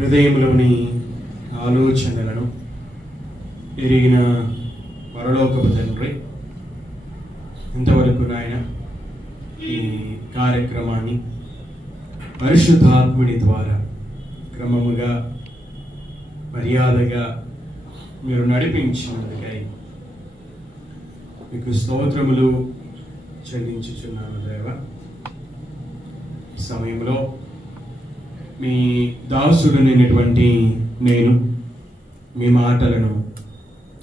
హృదయంలోని ఆలోచనలను ఎరిగిన పరలోకపు తండ్రి, ఇంతవరకు నాయన ఈ కార్యక్రమాన్ని పరిశుద్ధాత్ముడి ద్వారా క్రమముగా మర్యాదగా మీరు నడిపించినందుకై మీకు స్తోత్రములు చెల్లించుచున్నాను దేవ. సమయంలో మీ దాసుడైనటువంటి నేను మీ మాటలను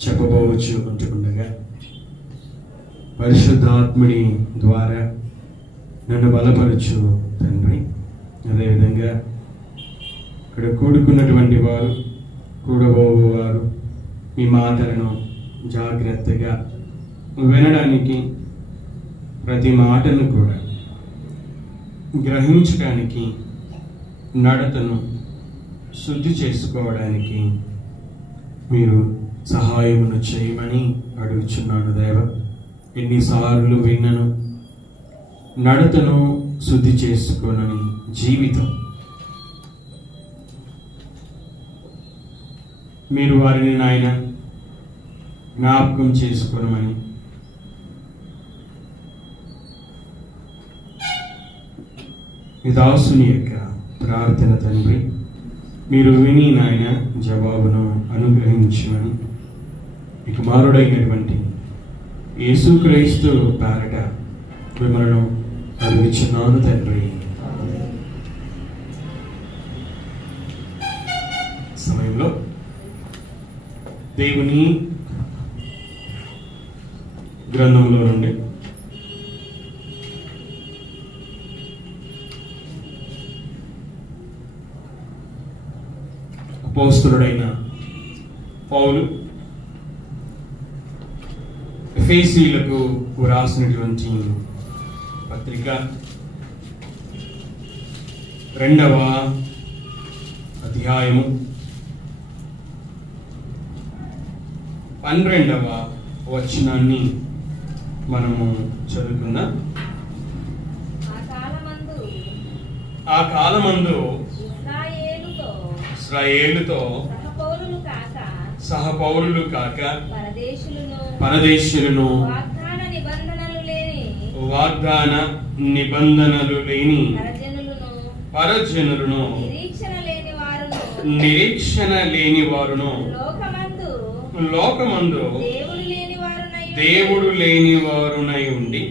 చెప్పబోవచ్చు ఉంటుండగా పరిశుద్ధాత్ముడి ద్వారా నన్ను బలపరచు తండ్రి. అదేవిధంగా ఇక్కడ కూడుకున్నటువంటి వారు, కూడబోవారు మీ మాటలను జాగ్రత్తగా వినడానికి, ప్రతి మాటను కూడా గ్రహించడానికి, నడతను శుద్ధి చేసుకోవడానికి మీరు సహాయమును చేయమని అడుగుచున్నాను దేవ. ఎన్నిసార్లు విన్నను, నడతను శుద్ధి చేసుకోనని జీవితం మీరు వారిని నాయన జ్ఞాపకం చేసుకోనమని మీ దాసుని యొక్క ప్రార్థన తండ్రి, మీరు విని నాయన జవాబును అనుగ్రహించమని మీ కుమారుడైనటువంటి యేసుక్రీస్తు పేరట మిమ్మల్ని అడుగుచున్నాను తండ్రి. సమయంలో దేవుని గ్రంథంలో నుండి అపోస్తలుడైన పౌలు ఎఫెసీయులకు వ్రాసినటువంటి పత్రిక 2వ అధ్యాయము 12వ వచనాన్ని మనము చదువుకుందాం. ఆ కాలమందు ఇశ్రాయేలుతో సహపౌరులు కాక పరదేశులను వాగ్దాన నిబంధనలు లేని పరజనులను నిరీక్షణ లేని వారును లోకమందు దేవుడు లేని వారునై ఉండి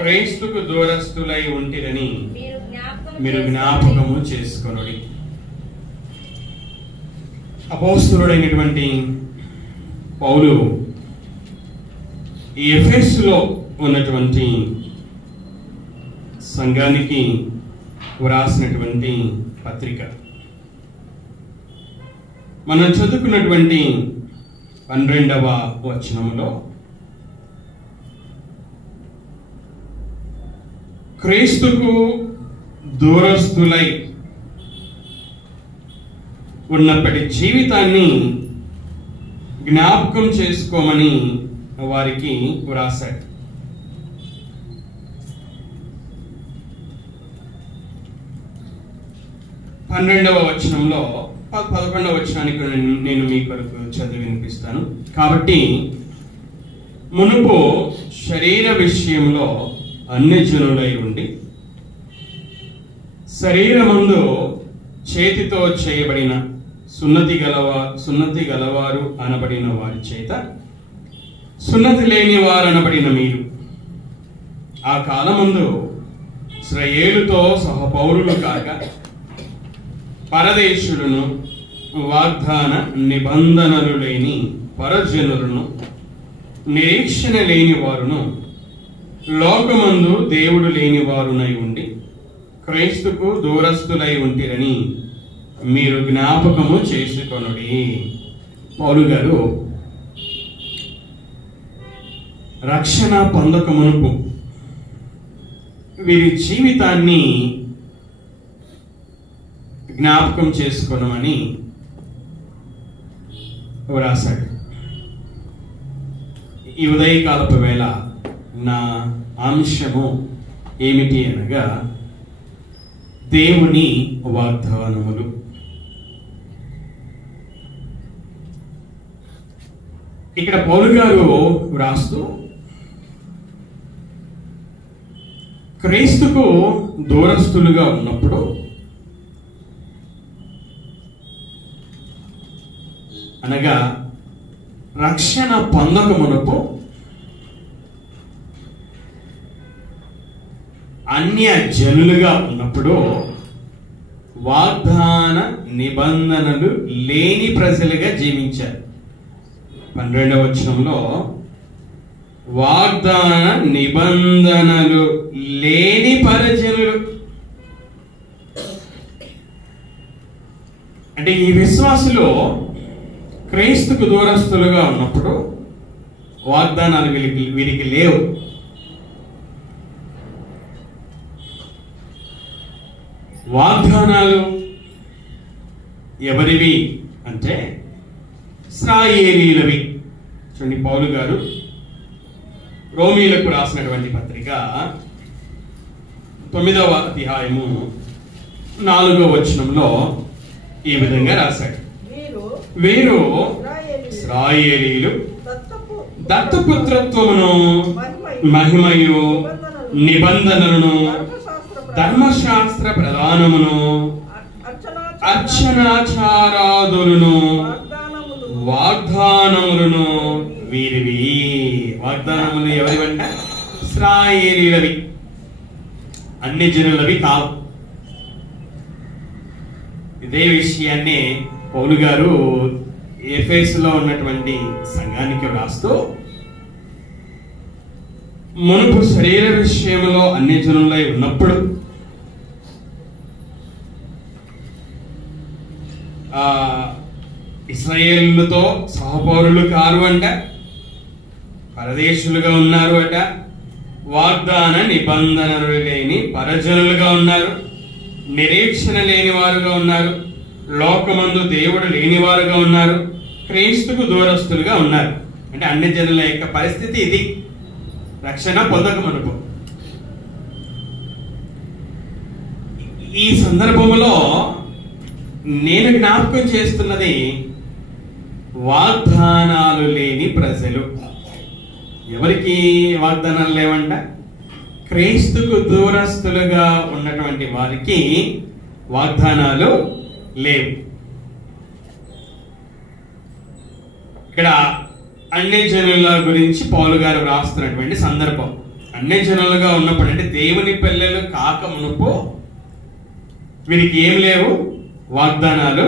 క్రీస్తుకు దూరస్తులై ఉంటిరని మీరు జ్ఞాపకము చేసుకొనుడి. అపోస్తలుడైనటువంటి పౌలు ఈ ఎఫెసులో ఉన్నటువంటి సంఘానికి వ్రాసినటువంటి పత్రిక మనం చదువుకున్నటువంటి 12వ వచనంలో క్రీస్తుకు దూరస్తులై ఉన్నప్పటి జీవితాన్ని జ్ఞాపకం చేసుకోమని వారికి వ్రాశాడు. పన్నెండవ వచనంలో 11వ వచనానికి నేను మీ కొరకు చదివి వినిపిస్తాను. కాబట్టి మునుపు శరీర విషయంలో అన్యజనులై ఉండి శరీరమందు చేతితో చేయబడిన సున్నతి గలవారు అనబడిన వారి చేత సున్నతి లేని వారు అనబడిన మీరు ఆ కాలమందు ఇశ్రాయేలుతో సహపౌరులు కాక పరదేశులను వాగ్దాన నిబంధనలు లేని పరజనులను నిరీక్షణ లేని వారును లోకమందు దేవుడు లేని వారునై ఉండి క్రీస్తుకు దూరస్తులై ఉంటిరని మీరు జ్ఞాపకము చేసుకొనుడి. పౌలు గారు రక్షణ పొందకమునుపు వీరి జీవితాన్ని జ్ఞాపకం చేసుకొనమని వ్రాసాడు. ఈ ఉదయకాలపు వేళ నా అంశము ఏమిటి అనగా దేవుని వాగ్దానములు. ఇక్కడ పౌలు గారు వ్రాస్తూ క్రీస్తుకు దూరస్తులుగా ఉన్నప్పుడు అనగా రక్షణ పొందకమునపు అన్య జనులుగా ఉన్నప్పుడు వాగ్దాన నిబంధనలు లేని ప్రజలుగా జీవించారు. 12వ వచనంలో వాగ్దాన నిబంధనలు లేని పరజనులు అంటే ఈ విశ్వాసులు క్రీస్తుకు దూరస్తులుగా ఉన్నప్పుడు వాగ్దానాలు వీరికి లేవు. వాగ్దానాలు ఎవరివి అంటే ఇశ్రాయేలీయులవి. చూడండి, పౌలు గారు రోమీలకు రాసినటువంటి పత్రిక 9వ అధ్యాయము 4వ వచనంలో ఈ విధంగా రాశాడు. వీరు ఇశ్రాయేలీయులు దత్తపుత్రత్వమును మహిమయు నిబంధనలను ధర్మశాస్త్ర ప్రధానమును అర్చనాచారాదులను వాగ్దానములను వీరివి. వాగ్దానములు ఎవరివంట? ఇశ్రాయేలీయులవి, అన్ని జనులవి కావు. ఇదే విషయాన్ని పౌలు గారు ఎఫెసులో ఉన్నటువంటి సంఘానికి రాస్తూ మునుపు శరీర విషయంలో అన్ని జనులై ఉన్నప్పుడు ఇశ్రాయేలుతో సహపౌరులు కారు అంట, పరదేశులుగా ఉన్నారు అట, వాగ్దాన నిబంధనలు లేని పరజనులుగా ఉన్నారు, నిరీక్షణ లేని వారుగా ఉన్నారు, లోకమందు దేవుడు లేని వారుగా ఉన్నారు, క్రీస్తుకు దూరస్తులుగా ఉన్నారు. అంటే అన్ని జనుల యొక్క పరిస్థితి ఇది, రక్షణ పొందకమనుకో. ఈ సందర్భంలో నేను జ్ఞాపకం చేస్తున్నది వాగ్దానాలు లేని ప్రజలు. ఎవరికి వాగ్దానాలు లేవంట? క్రీస్తుకు దూరస్తులుగా ఉన్నటువంటి వారికి వాగ్దానాలు లేవు. ఇక్కడ అన్ని జనుల గురించి పౌలు గారు రాస్తున్నటువంటి సందర్భం. అన్ని జనులుగా ఉన్నప్పుడు అంటే దేవుని పిల్లలు కాక మునుపు వీరికి ఏం లేవు? వాగ్దానాలు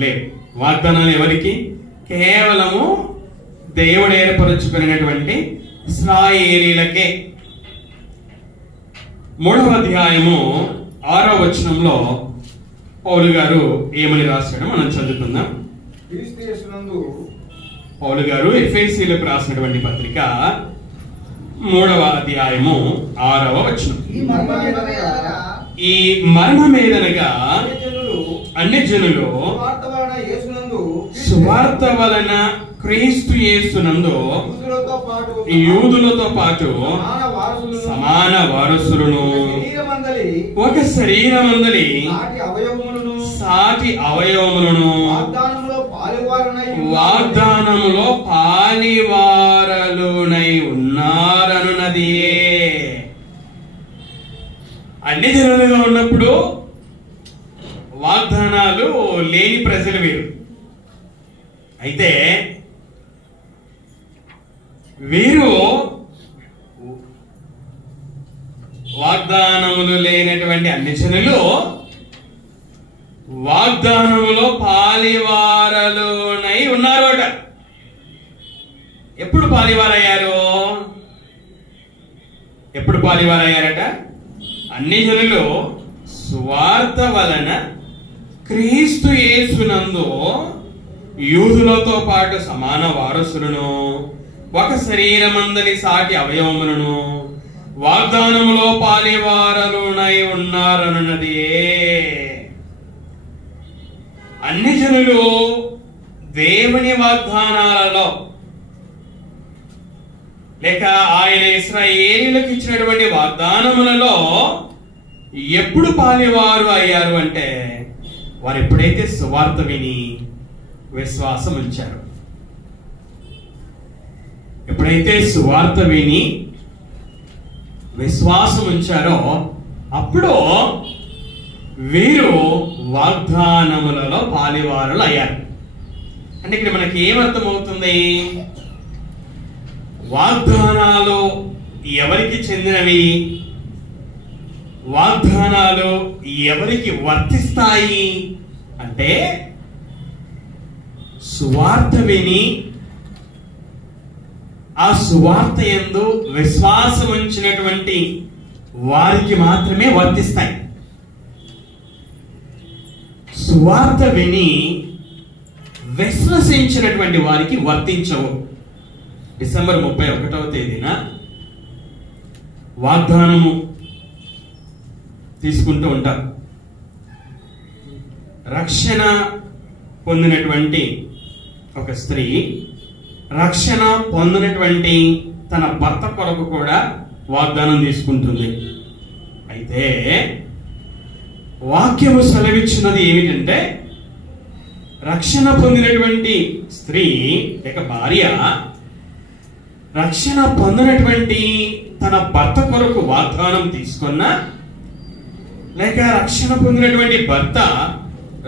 లేవు. వాగ్దానాలు ఎవరికి? కేవలము దేవుడు ఏర్పరచుకున్నటువంటి ఇశ్రాయేలీయులకే. 3వ అధ్యాయము 6వ వచనంలో పౌలు గారు ఏమని రాశాడో మనం చదువుకుందాం. పౌలు గారు ఎఫెసీయులకు రాసినటువంటి పత్రిక 3వ అధ్యాయము 6వ వచనం. ఈ మర్మమేదనగా అన్ని జనులు సువార్త వలన క్రీస్తు యేసునందు యూదులతో పాటు సమాన వారసులను, ఒక శరీరమందలి సాటి అవయవములను వాగ్దానములో పాలివారలునై ఉన్నారనున్నది. అన్ని జనులుగా ఉన్నప్పుడు వాగ్దానాలు లేని ప్రజలు వీరు. అయితే వీరు వాగ్దానములు లేనటువంటి అన్ని జనులు వాగ్దానములో పాలివారలునై ఉన్నారు అట. ఎప్పుడు పాలివారయ్యారు? ఎప్పుడు పాలివారయ్యారట? అన్ని జనులు సువార్త వలన క్రీస్తు యేసునందు యూదులతో పాటు సమాన వారసులను, ఒక శరీరమందలి సాటి అవయవములను వాగ్దానములో పాలివారలునై ఉన్నారనున్నది. అన్ని జనులు దేవుని వాగ్దానాలలో లేక ఆయన ఇశ్రాయేలీయులకు ఇచ్చినటువంటి వాగ్దానములలో ఎప్పుడు పాలివారు అయ్యారు అంటే వారు ఎప్పుడైతే సువార్త విని విశ్వాసం ఉంచారు. ఎప్పుడైతే సువార్త విని విశ్వాసం ఉంచారో అప్పుడు వీరు వాగ్దానములలో పాలివారులు అయ్యారు. అంటే ఇక్కడ మనకి ఏమర్థమవుతుంది? వాగ్దానాలు ఎవరికి చెందినవి, వాగ్దానాలు ఎవరికి వర్తిస్తాయి అంటే సువార్త విని ఆ సువార్త యందు విశ్వాసం ఉంచినటువంటి వారికి మాత్రమే వర్తిస్తాయి. సువార్త విని విశ్వసించినటువంటి వారికి వర్తించవు. డిసెంబర్ 31వ తేదీన వాగ్దానము తీసుకుంటూ ఉంటారు. రక్షణ పొందినటువంటి ఒక స్త్రీ రక్షణ పొందినటువంటి తన భర్త కొరకు కూడా వాగ్దానం తీసుకుంటుంది. అయితే వాక్యము సెలవిచ్చినది ఏమిటంటే రక్షణ పొందినటువంటి స్త్రీ లేక భార్య రక్షణ పొందినటువంటి తన భర్త కొరకు వాగ్దానం తీసుకున్నా, లేక రక్షణ పొందినటువంటి భర్త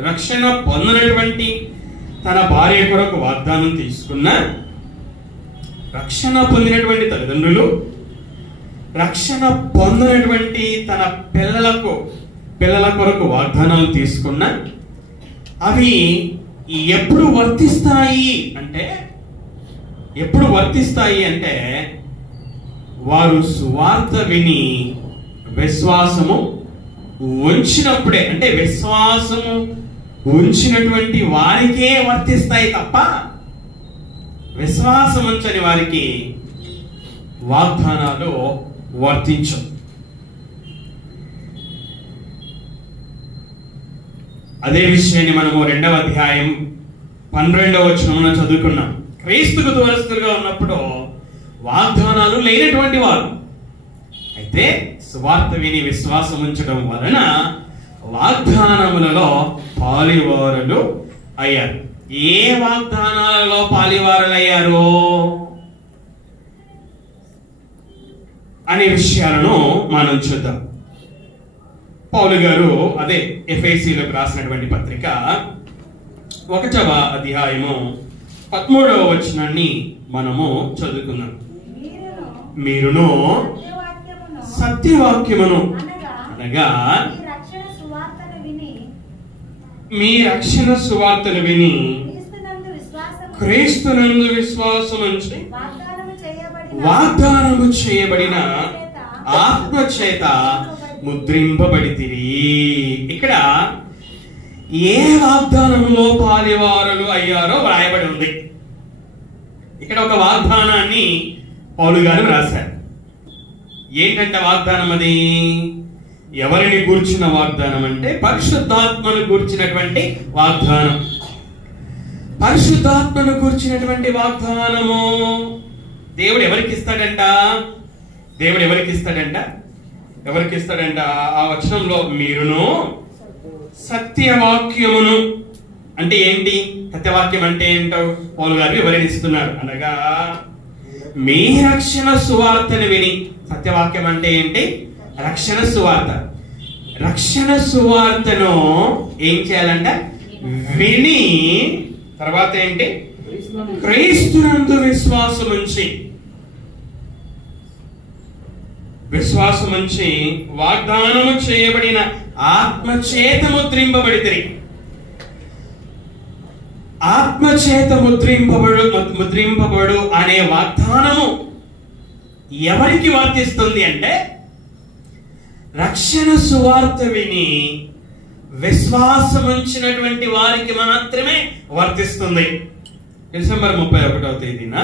రక్షణ పొందినటువంటి తన భార్య కొరకు వాగ్దానం తీసుకున్నా, రక్షణ పొందినటువంటి తల్లిదండ్రులు రక్షణ పొందినటువంటి తన పిల్లల కొరకు వాగ్దానాలు తీసుకున్నా, అవి ఎప్పుడు వర్తిస్తాయి అంటే వారు సువార్త విని విశ్వాసము ఉంచినప్పుడే, అంటే విశ్వాసము ఉంచినటువంటి వారికే వర్తిస్తాయి తప్ప విశ్వాసం ఉంచని వారికి వాగ్దానాలు వర్తించవు. అదే విషయాన్ని మనము 2వ అధ్యాయం 12వ వచనమున చదువుకున్నాం. క్రీస్తుకు దూరస్తులుగా ఉన్నప్పుడు వాగ్దానాలు లేనటువంటి వారు, అయితే సువార్త విని విశ్వాసం ఉంచడం వలన వాగ్దానములలో పాలివారులు అయ్యారు. ఏ వాగ్దానాలలో పాలివారులు అయ్యారు అనే విషయాలను మనం చూద్దాం. పౌలు గారు అదే ఎఫెసీయులకు రాసినటువంటి పత్రిక 1వ అధ్యాయము 13వ వచనాన్ని మనము చదువుకుందాం. మీరును సత్యవాక్యమును అనగా మీ రక్షణ సువార్తను విని క్రీస్తునందు విశ్వాసముంచి వాగ్దానము చేయబడిన ఆత్మ చేత ముద్రింపబడితిరి. ఇక్కడ ఏ వాగ్దానంలో పాలివారులు అయ్యారో వ్రాయబడి ఉంది. ఇక్కడ ఒక వాగ్దానాన్ని పౌలు గారు రాశారు. ఏంటంటే వాగ్దానం అది ఎవరిని గూర్చిన వాగ్దానం అంటే పరిశుద్ధాత్మను గూర్చినటువంటి వాగ్దానం. పరిశుద్ధాత్మను గూర్చినటువంటి వాగ్దానము దేవుడు ఎవరికి ఇస్తాడంట? ఆ వచనంలో మీరును సత్యవాక్యమును అంటే ఏంటి? సత్యవాక్యం అంటే ఏంటో పౌలు గారు వివరణిస్తున్నారు. అనగా మీ రక్షణ సువార్తను విని, సత్యవాక్యం అంటే ఏంటి? రక్షణ సువార్త. రక్షణ సువార్తను ఏం చేయాలంట? విని, తర్వాత ఏంటి? క్రీస్తునందు విశ్వాసముంచి వాగ్దానము చేయబడిన ఆత్మచేత ముద్రింపబడితిరి. ఆత్మచేత ముద్రింపబడు అనే వాగ్దానము ఎవరికి వర్తిస్తుంది అంటే రక్షణ సువార్త విని విశ్వాసముంచినటువంటి వారికి మాత్రమే వర్తిస్తుంది. డిసెంబర్ 31వ తేదీన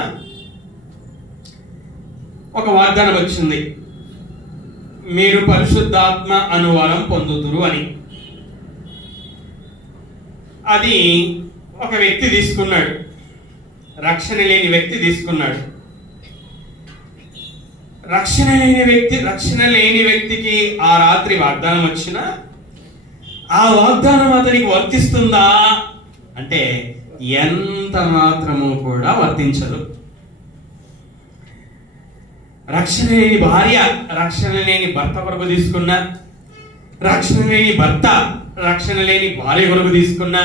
ఒక వాగ్దానం వచ్చింది, మీరు పరిశుద్ధాత్మ అనువరం పొందుతురు అని. అది ఒక వ్యక్తి తీసుకున్నాడు, రక్షణ లేని వ్యక్తి తీసుకున్నాడు. రక్షణ లేని వ్యక్తికి ఆ రాత్రి వాగ్దానం వచ్చినా ఆ వాగ్దానం అతనికి వర్తిస్తుందా అంటే ఎంత మాత్రము కూడా వర్తించదు. రక్షణ లేని భార్య రక్షణ లేని భర్త కొరకు తీసుకున్నా, రక్షణ లేని భర్త రక్షణ లేని భార్య కొరకు తీసుకున్నా,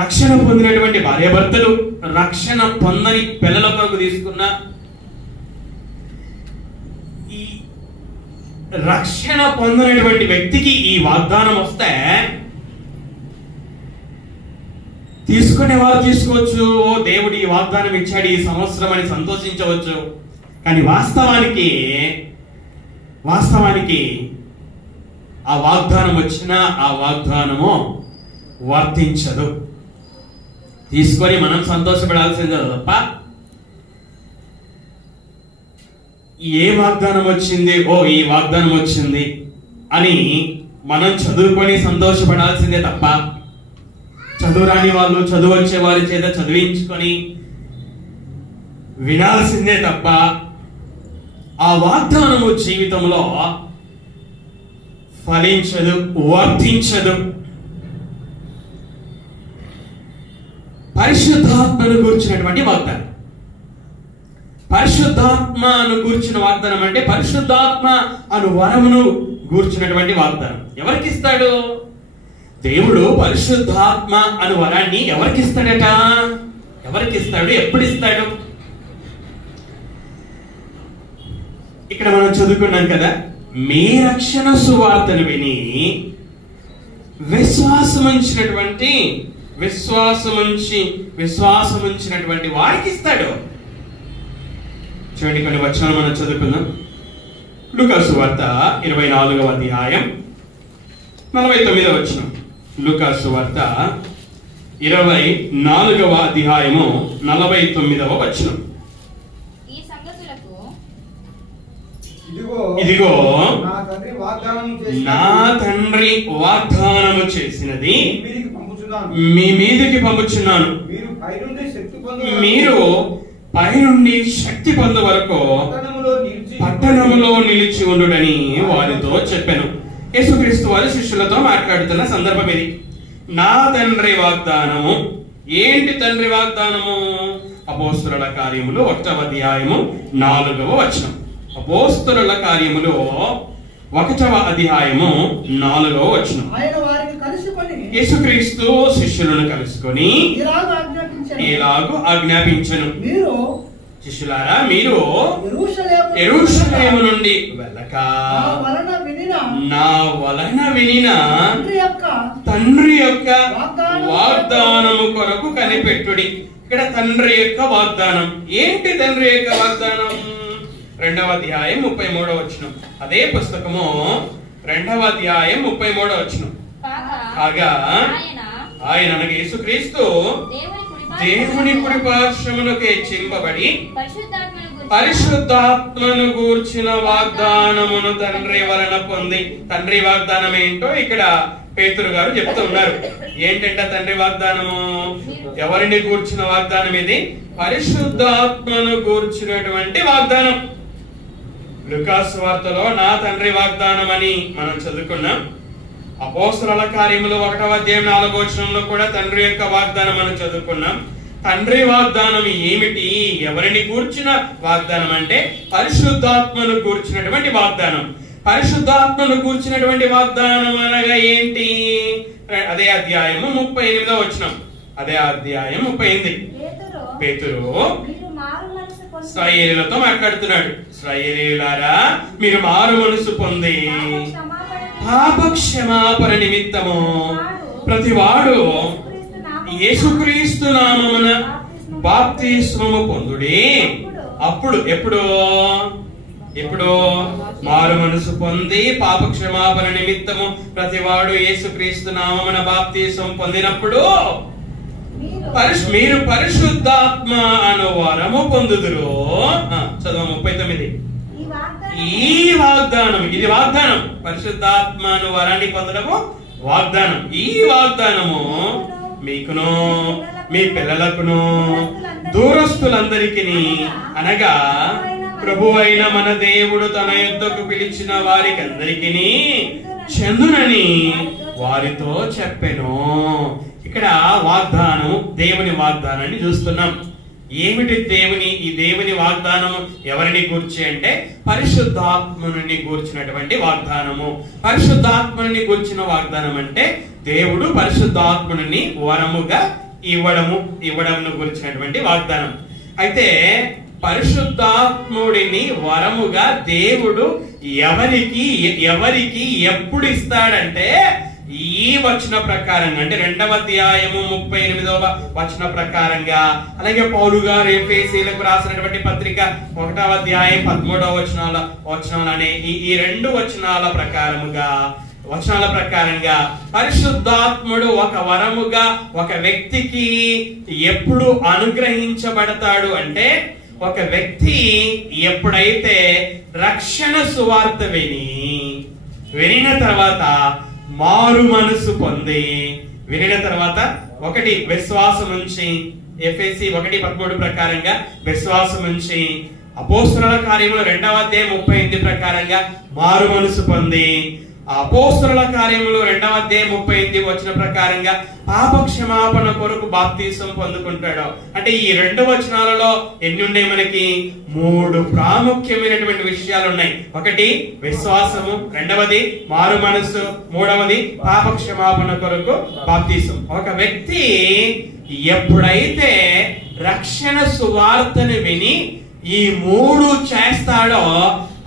రక్షణ పొందినటువంటి భార్యాభర్తలు రక్షణ పొందని పిల్లల కొరకు తీసుకున్నా, ఈ రక్షణ పొందినటువంటి వ్యక్తికి ఈ వాగ్దానం వస్తే తీసుకునేవారు తీసుకోవచ్చు, ఓ దేవుడు ఈ వాగ్దానం ఇచ్చాడు ఈ సంవత్సరం అని సంతోషించవచ్చు. కానీ వాస్తవానికి ఆ వాగ్దానం వచ్చినా ఆ వాగ్దానము వర్తించదు. తీసుకొని మనం సంతోషపడాల్సిందే తప్ప ఏ వాగ్దానం వచ్చింది, ఓ ఈ వాగ్దానం వచ్చింది అని మనం చదువుకొని సంతోషపడాల్సిందే తప్ప చదువురాని వాళ్ళు చదువు వచ్చే వారి చేత చదివించుకొని వినాల్సిందే తప్ప ఆ వాగ్దానము జీవితంలో ఫలించదు, వర్తించదు. పరిశుద్ధాత్మను గూర్చినటువంటి వాగ్దానం, పరిశుద్ధాత్మను గూర్చిన వాగ్దానం అంటే పరిశుద్ధాత్మ అను వరమును గూర్చినటువంటి వాగ్దానం. ఎవరికి ఇస్తాడు దేవుడు? పరిశుద్ధాత్మ అను వరాన్ని ఎవరికి ఇస్తాడట? ఎవరికి ఇస్తాడు? ఎప్పుడు ఇస్తాడు? ఇక్కడ మనం చదువుకున్నాం కదా, మీ రక్షణ సువార్తను విని విశ్వాసముంచినటువంటి వారికి ఇస్తాడు. చూడండి, కొన్ని వచనాలు మనం చదువుకుందాం. లూకా సువార్త 24వ అధ్యాయం 49వ వచనం. లూకా సువార్త 24వ అధ్యాయము 49వ వచనం. ఇదిగో నా తండ్రి వాగ్దానము చేసినది మీ మీదికి పంపుచున్నాను, మీరు పైనుండి శక్తి పొందు వరకు పట్టణములో నిలిచి ఉండుడని వారితో చెప్పాను. యేసుక్రీస్తు వారి శిష్యులతో మాట్లాడుతున్న సందర్భం ఇది. నా తండ్రి వాగ్దానము ఏంటి? తండ్రి వాగ్దానము అపోస్తలుల కార్యములు 1వ అధ్యాయము 4వ వచనం. అపోస్తలుల కార్యములు 1వ అధ్యాయము 4వ వచనం. యేసుక్రీస్తు శిష్యులను కలుసుకొని ఇలాగు ఆజ్ఞాపించెను, శిష్యులారా, మీరు యెరూషలేము నుండి వెళ్ళక నా వలన వినిన తండ్రి యొక్క వాగ్దానము కొరకు కనిపెట్టుడి. ఇక్కడ తండ్రి యొక్క వాగ్దానం ఏంటి? తండ్రి యొక్క వాగ్దానం 2వ అధ్యాయం 33వ వచనం. అదే పుస్తకము 2వ అధ్యాయం 33వ వచనం. కాగా ఆయన అనగా యేసుక్రీస్తు దేవుని కుడి పార్శ్వమునకు హెచ్చింపబడి పరిశుద్ధాత్మను గూర్చిన వాగ్దానమును తండ్రి వలన పొంది. తండ్రి వాగ్దానం ఏంటో ఇక్కడ పేతురు గారు చెప్తున్నారు. ఏంటంట తండ్రి వాగ్దానము? ఎవరిని గూర్చిన వాగ్దానం ఇది? పరిశుద్ధాత్మను గూర్చినటువంటి వాగ్దానం. లూకా సువార్తలో నా తండ్రి వాగ్దానం అని మనం చదువుకున్నాం. అపోస్తలుల కార్యములు 1వ అధ్యాయం 4వ వచనంలో కూడా తండ్రి యొక్క వాగ్దానం మనం చదువుకున్నాం. తండ్రి వాగ్దానం ఏమిటి? ఎవరిని గూర్చిన వాగ్దానం అంటే పరిశుద్ధాత్మను గూర్చినటువంటి వాగ్దానం. పరిశుద్ధాత్మను గూర్చినటువంటి వాగ్దానం అనగా ఏంటి? అదే అధ్యాయము 38వ వచనం. అదే అధ్యాయం 38. పేతురు ఇశ్రాయేలీయులతో మాట్లాడుతున్నాడు. ఇశ్రాయేలీయులారా, మీరు మారు మనసు పొంది పాప క్షమాపణ నిమిత్తము ప్రతివాడు యేసుక్రీస్తు నామమున బాప్తిస్మము పొందుడి. అప్పుడు ఎప్పుడు మారు మనసు పొంది పాప క్షమాపణ నిమిత్తము ప్రతివాడు యేసుక్రీస్తు నామమున బాప్తిస్మం పొందినప్పుడు మీరు పరిశుద్ధాత్మ అను వరము పొందుదురు. చదువు 39. ఈ వాగ్దానం, ఇది వాగ్దానం. పరిశుద్ధాత్మ అను వరాన్ని పొందడము వాగ్దానం. ఈ వాగ్దానము మీకును మీ పిల్లలకును దూరస్తులందరికీ అనగా ప్రభువైన మన దేవుడు తన యొద్దకు పిలిచిన వారికి అందరికీ చెందునని వారితో చెప్పెను. ఇక్కడ వాగ్దానం, దేవుని వాగ్దానాన్ని చూస్తున్నాం. ఏమిటి ఈ దేవుని వాగ్దానము ఎవరిని గూర్చి అంటే పరిశుద్ధాత్మని గూర్చినటువంటి వాగ్దానము. పరిశుద్ధాత్మని గూర్చిన వాగ్దానం అంటే దేవుడు పరిశుద్ధాత్మని వరముగా ఇవ్వడమును గురించినటువంటి వాగ్దానం. అయితే పరిశుద్ధాత్ముడిని వరముగా దేవుడు ఎవరికి ఎప్పుడు ఇస్తాడంటే ఈ వచన ప్రకారంగా, అంటే 2వ అధ్యాయము 38వ వచన ప్రకారంగా, అలాగే పౌలు గారు ఎఫెసీయులకు రాసినటువంటి పత్రిక 1వ అధ్యాయం 13వ వచనాలు అనే ఈ 2 వచనాల ప్రకారంగా పరిశుద్ధాత్ముడు ఒక వరముగా ఒక వ్యక్తికి ఎప్పుడు అనుగ్రహించబడతాడు అంటే, ఒక వ్యక్తి ఎప్పుడైతే రక్షణ సువార్త వినిన తర్వాత మారు మనసు పొంది, వినిన తర్వాత ఒకటి విశ్వాసం ఉంచి, ఎఫెసీ 1:13 ప్రకారంగా విశ్వాసం ఉంచి, అపోస్తలుల కార్యములు 2వ అధ్యాయం 38 ప్రకారంగా మారు మనసు పొంది, అపోస్తలుల కార్యములు 2వ అధ్యాయం 38 వచన ప్రకారంగా పాప క్షమాపణ కొరకు బాప్తిసం పొందుకుంటాడు. అంటే ఈ 2 వచనాలలో ఎన్ని ఉన్నాయి? మనకి 3 ప్రాముఖ్యమైనటువంటి విషయాలు ఉన్నాయి. ఒకటి విశ్వాసము, 2వది మారు మనసు, 3వది పాప క్షమాపణ కొరకు బాప్తిసం. ఒక వ్యక్తి ఎప్పుడైతే రక్షణ సువార్తను విని ఈ 3 చేస్తాడో,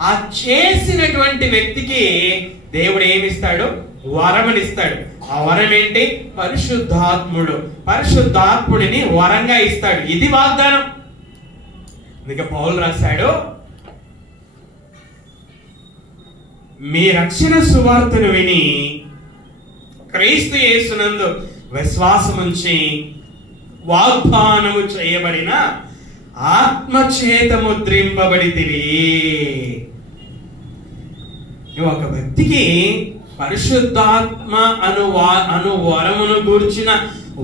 ఆ చేసినటువంటి వ్యక్తికి దేవుడు ఏమిస్తాడు? వరమనిస్తాడు. ఆ వరం ఏంటి? పరిశుద్ధాత్ముడిని వరంగా ఇస్తాడు. ఇది వాగ్దానం. అందుకే పౌలు రాశాడు, మీ రక్షణ సువార్తను విని క్రీస్తు యేసునందు విశ్వాసముంచి వాగ్దానము చేయబడిన ఆత్మచేత ముద్రింపబడితివి. ఒక వ్యక్తికి పరిశుద్ధాత్మ అను వరమును గూర్చిన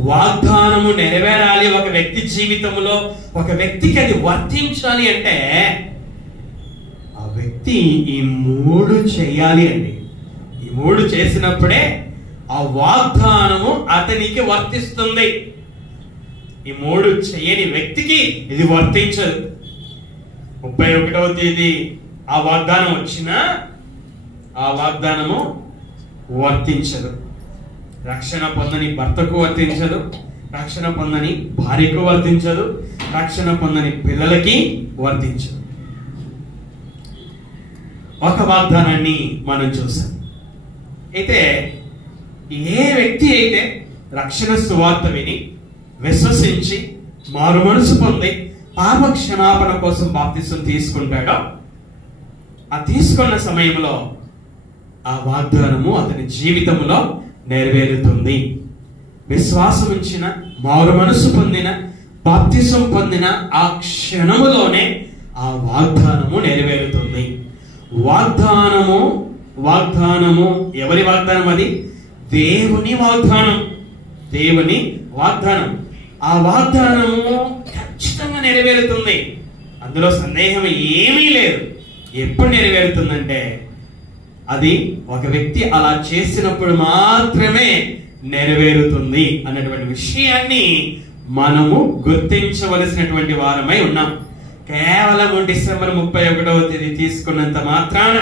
వాగ్దానము నెరవేరాలి ఒక వ్యక్తి జీవితంలో, ఒక వ్యక్తికి అది వర్తించాలి అంటే ఆ వ్యక్తి ఈ 3 చేయాలి అండి. ఈ 3 చేసినప్పుడే ఆ వాగ్దానము అతనికి వర్తిస్తుంది. ఈ 3 చేయని వ్యక్తికి ఇది వర్తించదు. 31వ తేదీ ఆ వాగ్దానం వచ్చినా ఆ వాగ్దానము వర్తించదు. రక్షణ పొందని భర్తకు వర్తించదు, రక్షణ పొందని భార్యకు వర్తించదు, రక్షణ పొందని పిల్లలకి వర్తించదు. ఒక వాగ్దానాన్ని మనం చూసాం. అయితే ఏ వ్యక్తి అయితే రక్షణ సువార్త విని విశ్వసించి మారు మనసు పొంది పాప క్షమాపణ కోసం బాప్తిసం తీసుకుంటాడో, ఆ తీసుకున్న సమయంలో ఆ వాగ్దానము అతని జీవితంలో నెరవేరుతుంది. విశ్వాసం ఉంచిన, మారు మనసు పొందిన, బాప్తిసం పొందిన ఆ క్షణములోనే ఆ వాగ్దానము నెరవేరుతుంది. వాగ్దానము ఎవరి వాగ్దానం? అది దేవుని వాగ్దానం. దేవుని వాగ్దానం. ఆ వాగ్దానము ఖచ్చితంగా నెరవేరుతుంది. అందులో సందేహం ఏమీ లేదు. ఎప్పుడు నెరవేరుతుందంటే అది ఒక వ్యక్తి అలా చేసినప్పుడు మాత్రమే నెరవేరుతుంది అన్నటువంటి విషయాన్ని మనము గుర్తించవలసినటువంటి వారమై ఉన్నాం. కేవలం డిసెంబర్ 31వ తేదీ తీసుకున్నంత మాత్రాన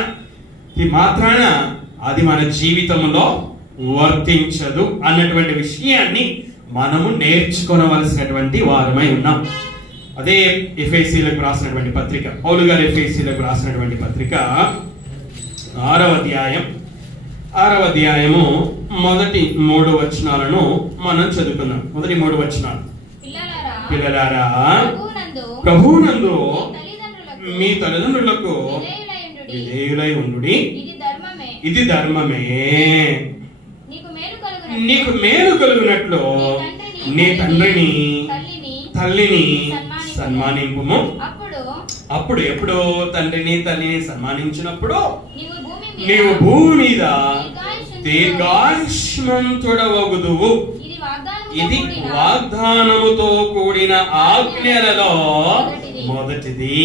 అది మన జీవితంలో వర్తించదు అన్నటువంటి విషయాన్ని మనము నేర్చుకోవలసినటువంటి వారమై ఉన్నాం. అదే ఎఫెసీయులకు రాసినటువంటి పత్రిక, పౌలు గారు ఎఫెసీయులకు రాసినటువంటి పత్రిక 6వ అధ్యాయము మొదటి 3 వచనాలను మనం చదువుకుందాం. మొదటి 3 వచనాలు. పిల్లలారా, ప్రభువునందు మీ తల్లిదండ్రులకు విధేయులై ఉండుడి, ఇది ధర్మమే. నీకు మేలు కలుగునట్లు నీ తండ్రిని తల్లిని సన్మానింపుము. అప్పుడు ఎప్పుడు తండ్రిని తల్లిని సన్మానించినప్పుడు నీవు భూమి మీద దీర్ఘాయుష్మంతుడవగుదువు. ఇది వాగ్దానముతో కూడిన ఆజ్ఞలలో మొదటిది.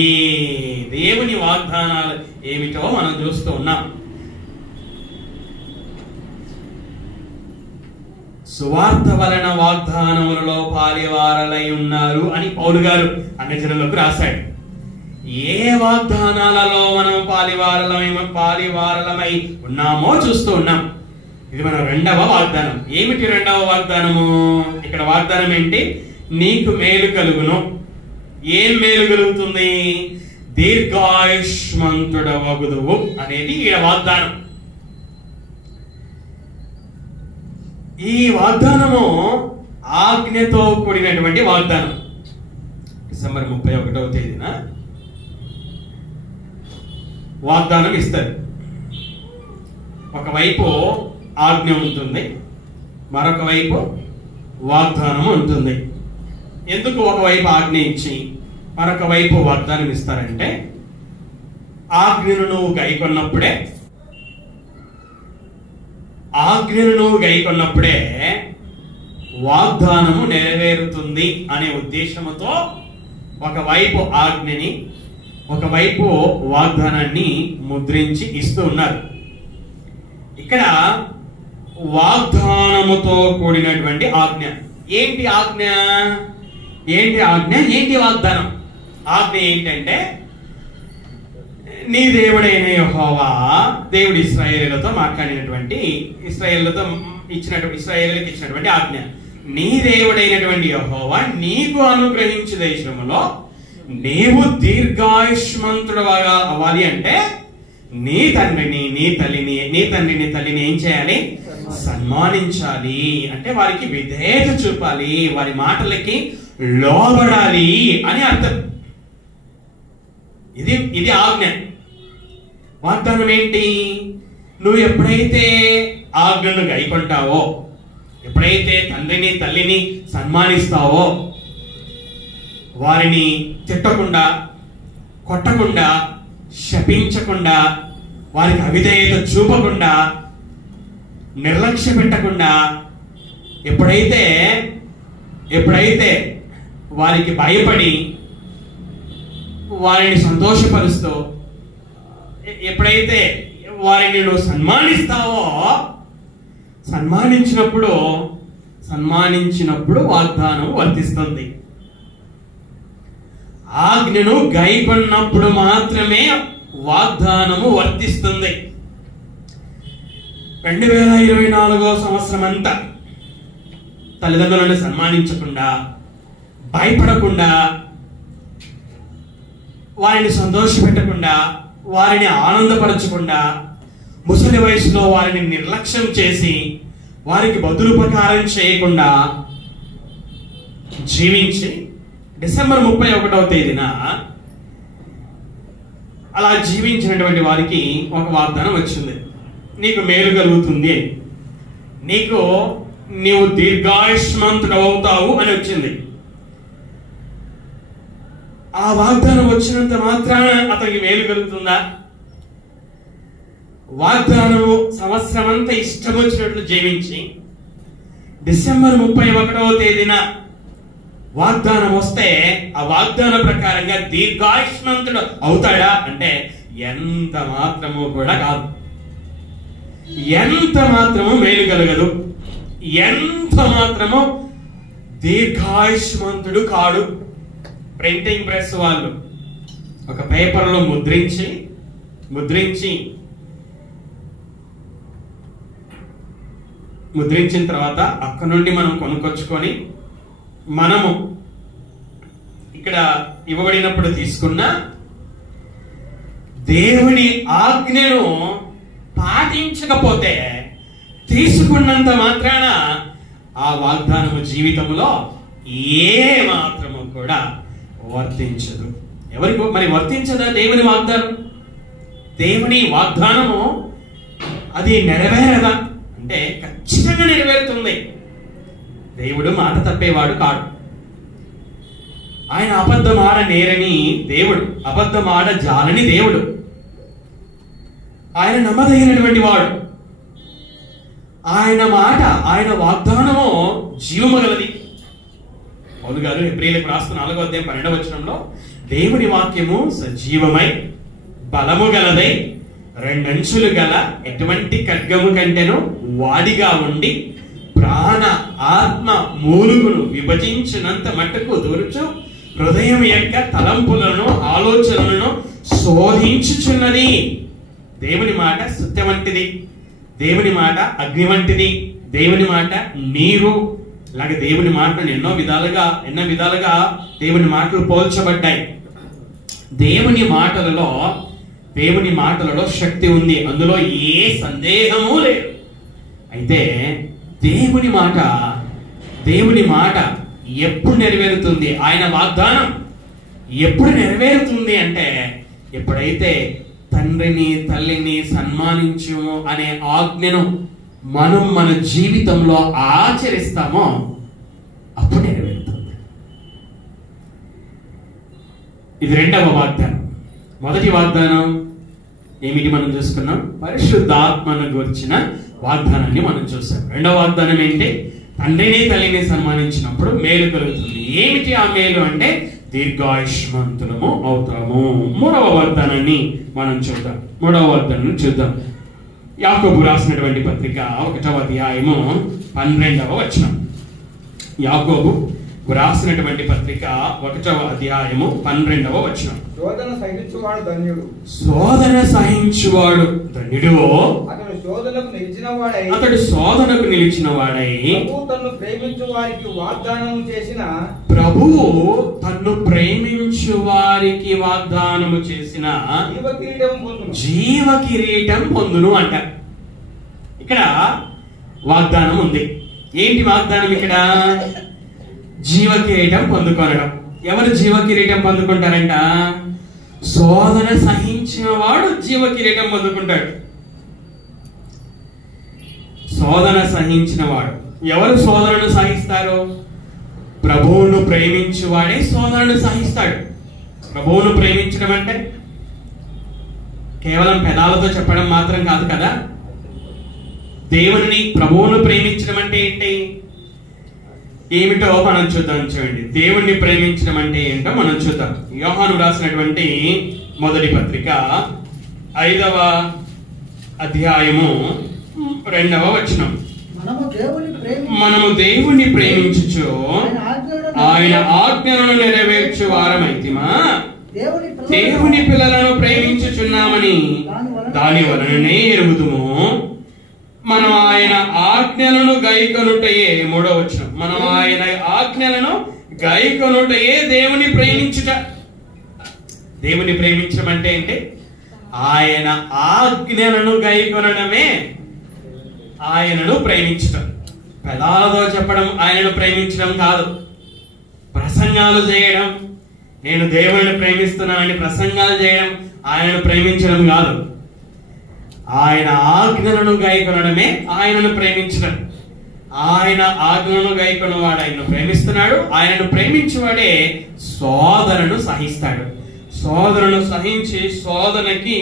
దేవుని వాగ్దానాలు ఏమిటో మనం చూస్తూ ఉన్నాం. సువార్త వలన వాగ్దానములలో పాలివారలై ఉన్నారు అని పౌలు గారు అన్యజనులకు రాశాడు. ఏ వాగ్దానాలలో మనం పాలివారలమై ఉన్నామో చూస్తూ ఉన్నాం. ఇది మన రెండవ వాగ్దానం. ఏమిటి రెండవ వాగ్దానము? ఇక్కడ వాగ్దానం ఏంటి? నీకు మేలు కలుగును. ఏం మేలు కలుగుతుంది? దీర్ఘాయుష్మంతుడవగుదువు అనేది ఈ వాగ్దానం. ఈ వాగ్దానము ఆజ్ఞతో కూడినటువంటి వాగ్దానం. డిసెంబర్ 31వ తేదీన వాగ్దానం ఇస్తారు. ఒకవైపు ఆజ్ఞ ఉంటుంది, మరొక వైపు వాగ్దానం ఉంటుంది. ఎందుకు ఒకవైపు ఆజ్ఞ ఇచ్చి మరొక వైపు వాగ్దానం ఇస్తారంటే, ఆజ్ఞను నువ్వు గైకొన్నప్పుడే వాగ్దానము నెరవేరుతుంది అనే ఉద్దేశముతో ఒకవైపు ఆజ్ఞని, ఒకవైపు వాగ్దానాన్ని ముద్రించి ఇస్తూ ఉన్నారు. ఇక్కడ వాగ్దానముతో కూడినటువంటి ఆజ్ఞ. ఏంటి ఆజ్ఞ? ఏంటి వాగ్దానం? ఆజ్ఞ ఏంటంటే, నీ దేవుడైన యెహోవా, దేవుడు ఇశ్రాయేలులతో మాట్లాడినటువంటి, ఇశ్రాయేలులకు ఇచ్చినటువంటి ఆజ్ఞ. నీ దేవుడైనటువంటి యెహోవా నీకు అనుగ్రహించే దేశములో నీవు దీర్ఘాయుష్మంతుడుగా అవ్వాలి అంటే నీ తండ్రిని తల్లిని ఏం చేయాలి? సన్మానించాలి. అంటే వారికి విధేయత చూపాలి, వారి మాటలకి లోబడాలి అని అర్థం. ఇది ఆజ్ఞ. వాగ్దానం ఏంటి? నువ్వు ఎప్పుడైతే ఆజ్ఞను గైకొంటావో, ఎప్పుడైతే తండ్రిని తల్లిని సన్మానిస్తావో, వారిని తిట్టకుండా, కొట్టకుండా, శపించకుండా, వారికి అవిధేయత చూపకుండా, నిర్లక్ష్య పెట్టకుండా, ఎప్పుడైతే వారికి భయపడి వారిని సంతోషపరుస్తూ, ఎప్పుడైతే వారిని నువ్వు సన్మానిస్తావో, సన్మానించినప్పుడు వాగ్దానం వర్తిస్తుంది. ఆజ్ఞను గైకొన్నప్పుడు మాత్రమే వాగ్దానము వర్తిస్తుంది. 2024వ సంవత్సరం అంతా తల్లిదండ్రులను సన్మానించకుండా, భయపడకుండా, వారిని సంతోషపెట్టకుండా, వారిని ఆనందపరచకుండా, ముసలి వయసులో వారిని నిర్లక్ష్యం చేసి వారికి బదులుపకారం చేయకుండా జీవించి డిసెంబర్ 31వ తేదీన అలా జీవించినటువంటి వారికి ఒక వాగ్దానం వచ్చింది. నీకు మేలు కలుగుతుంది, నీవు దీర్ఘాయుష్మంతుడు అవుతావు అని వచ్చింది. ఆ వాగ్దానం వచ్చినంత మాత్రాన అతనికి మేలు కలుగుతుందా? వాగ్దానము సంవత్సరం అంతా ఇష్టం వచ్చినట్లు జీవించి డిసెంబర్ 31వ తేదీన వాగ్దానం వస్తే ఆ వాగ్దాన ప్రకారంగా దీర్ఘాయుష్మంతుడు అవుతాడా అంటే ఎంత మాత్రము కూడా కాదు. ఎంత మాత్రము మేలు కలగదు, ఎంత మాత్రము దీర్ఘాయుష్మంతుడు కాడు. ప్రింటింగ్ ప్రెస్ వాళ్ళు ఒక పేపర్లో ముద్రించిన తర్వాత అక్కడ నుండి మనం కొనుక్కొచ్చుకొని మనము ఇక్కడ ఇవ్వబడినప్పుడు తీసుకున్న దేవుని ఆజ్ఞను పాటించకపోతే తీసుకున్నంత మాత్రాన ఆ వాగ్దానము జీవితంలో ఏ మాత్రము కూడా వర్తించదు. ఎవరికి మరి వర్తించదా దేవుని వాగ్దానం? దేవుని వాగ్దానము అది నెరవేరదా అంటే ఖచ్చితంగా నెరవేరుతుంది. దేవుడు మాట తప్పేవాడు కాడు. ఆయన అబద్ధమాడ నేరని దేవుడు, అబద్ధమాడ జాలని దేవుడు. ఆయన నమ్మదగినటువంటి వాడు. ఆయన మాట, ఆయన వాగ్దానము జీవము గలది. పౌలు గారు హెబ్రీయులకు రాస్తున్న 4వ అధ్యాయం 12వ వచనంలో దేవుని వాక్యము సజీవమై బలము గలదై రెండంచులు గల ఎటువంటి ఖడ్గము కంటేనో వాడిగా ఉండి ప్రాణ ఆత్మ మూలుగును విభజించినంత మట్టుకు దూరుచు హృదయం యొక్క తలంపులను ఆలోచనలను శోధించుచున్నది. దేవుని మాట సత్యం వంటిది, దేవుని మాట అగ్ని వంటిది, దేవుని మాట నీరు. అలాగే దేవుని మాటలు ఎన్నో విధాలుగా దేవుని మాటలు పోల్చబడ్డాయి. దేవుని మాటలలో శక్తి ఉంది, అందులో ఏ సందేహము లేదు. అయితే దేవుని మాట ఎప్పుడు నెరవేరుతుంది? ఆయన వాగ్దానం ఎప్పుడు నెరవేరుతుంది అంటే ఎప్పుడైతే తండ్రిని తల్లిని సన్మానించుము అనే ఆజ్ఞను మనం మన జీవితంలో ఆచరిస్తామో అప్పుడు నెరవేరుతుంది. ఇది రెండవ వాగ్దానం. మొదటి వాగ్దానం ఏమిటి మనం చూసుకున్నాం? పరిశుద్ధాత్మను గురించిన వాగ్దానాన్ని మనం చూసాం. రెండవ వాగ్దానం ఏంటి? తండ్రిని తల్లిని సన్మానించినప్పుడు మేలు కలుగుతుంది. ఏమిటి ఆ మేలు అంటే దీర్ఘాయుష్మంతులము అవుతాము. మూడవ వాగ్దానాన్ని మనం చూద్దాం. యాకోబు రాసినటువంటి పత్రిక 1వ అధ్యాయము 12వ వచనం. యాకోబు రాసినటువంటి పత్రిక 1వ అధ్యాయము 12వ వచనం. శోధన సహించువాడు ధన్యుడు. అతడు శోధనకు నిలిచిన వాడై ప్రభువు తన్ను ప్రేమించు వారికి వాగ్దానము చేసిన జీవ కిరీటం పొందును అంట. ఇక్కడ వాగ్దానం ఉంది. ఏంటి వాగ్దానం? ఇక్కడ జీవ కిరీటం పొందుకోనడం. ఎవరు జీవ కిరీటం పొందుకుంటారంట? శోధన సహించిన వాడు జీవ కిరీటం పొందుకుంటాడు. శోధన సహించిన వాడు. ఎవరు శోధనను సహిస్తారు? ప్రభువును ప్రేమించు వాడే శోధనను సహిస్తాడు. ప్రభువును ప్రేమించడం అంటే కేవలం పెదాలతో చెప్పడం మాత్రం కాదు కదా. దేవుని ప్రభువును ప్రేమించడం అంటే ఏంటి? ఏమిటో మనం చూద్దాం. చూడండి, దేవుణ్ణి ప్రేమించడం అంటే ఏంటో మనం చూద్దాం. యోహాను రాసినటువంటి మొదటి పత్రిక 5వ అధ్యాయము 2వ వచనం. మనము దేవుణ్ణి ప్రేమించుచు ఆయన ఆజ్ఞలను నెరవేర్చు వారమైతిమా దేవుని పిల్లలను ప్రేమించుచున్నామని దాని వలననే ఎరుగుదుము. మనం ఆయన ఆజ్ఞలను గైకొనుటయే. 3వ వచనం. మనం ఆయన ఆజ్ఞలను గైకొనుటయే దేవుని ప్రేమించుట. దేవుని ప్రేమించడం అంటే ఏంటి? ఆయన ఆజ్ఞలను గైకొనడమే ఆయనను ప్రేమించడం. పెదాలతో చెప్పడం ఆయనను ప్రేమించడం కాదు. ప్రసంగాలు చేయడం, నేను దేవుని ప్రేమిస్తున్నానని ప్రసంగాలు చేయడం ఆయనను ప్రేమించడం కాదు. ఆయన ఆజ్ఞలను గైకొనడమే ఆయనను ప్రేమించడం. ఆయన ఆజ్ఞలను గైకొనవాడు ఆయనను ప్రేమిస్తున్నాడు. ఆయనను ప్రేమించేవాడే శోధనను సహిస్తాడు. శోధనను సహించి శోధనకి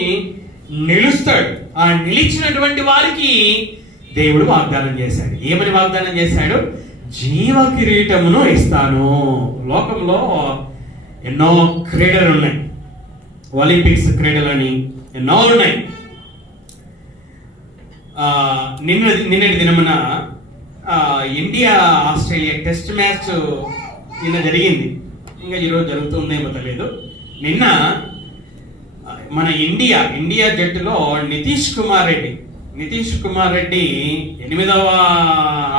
నిలుస్తాడు. ఆ నిలిచినటువంటి వారికి దేవుడు వాగ్దానం చేశాడు. ఏమని వాగ్దానం చేశాడు? జీవ కిరీటమును ఇస్తాను. లోకంలో ఎన్నో క్రీడలు ఉన్నాయి. ఒలింపిక్స్ క్రీడలని ఎన్నో ఉన్నాయి. నిన్నటి దినమున ఇండియా ఆస్ట్రేలియా టెస్ట్ మ్యాచ్ నిన్న జరిగింది. ఇంకా ఈరోజు జరుగుతుందేమో తెలియదు. నిన్న మన ఇండియా జట్టులో నితీష్ కుమార్ రెడ్డి 8వ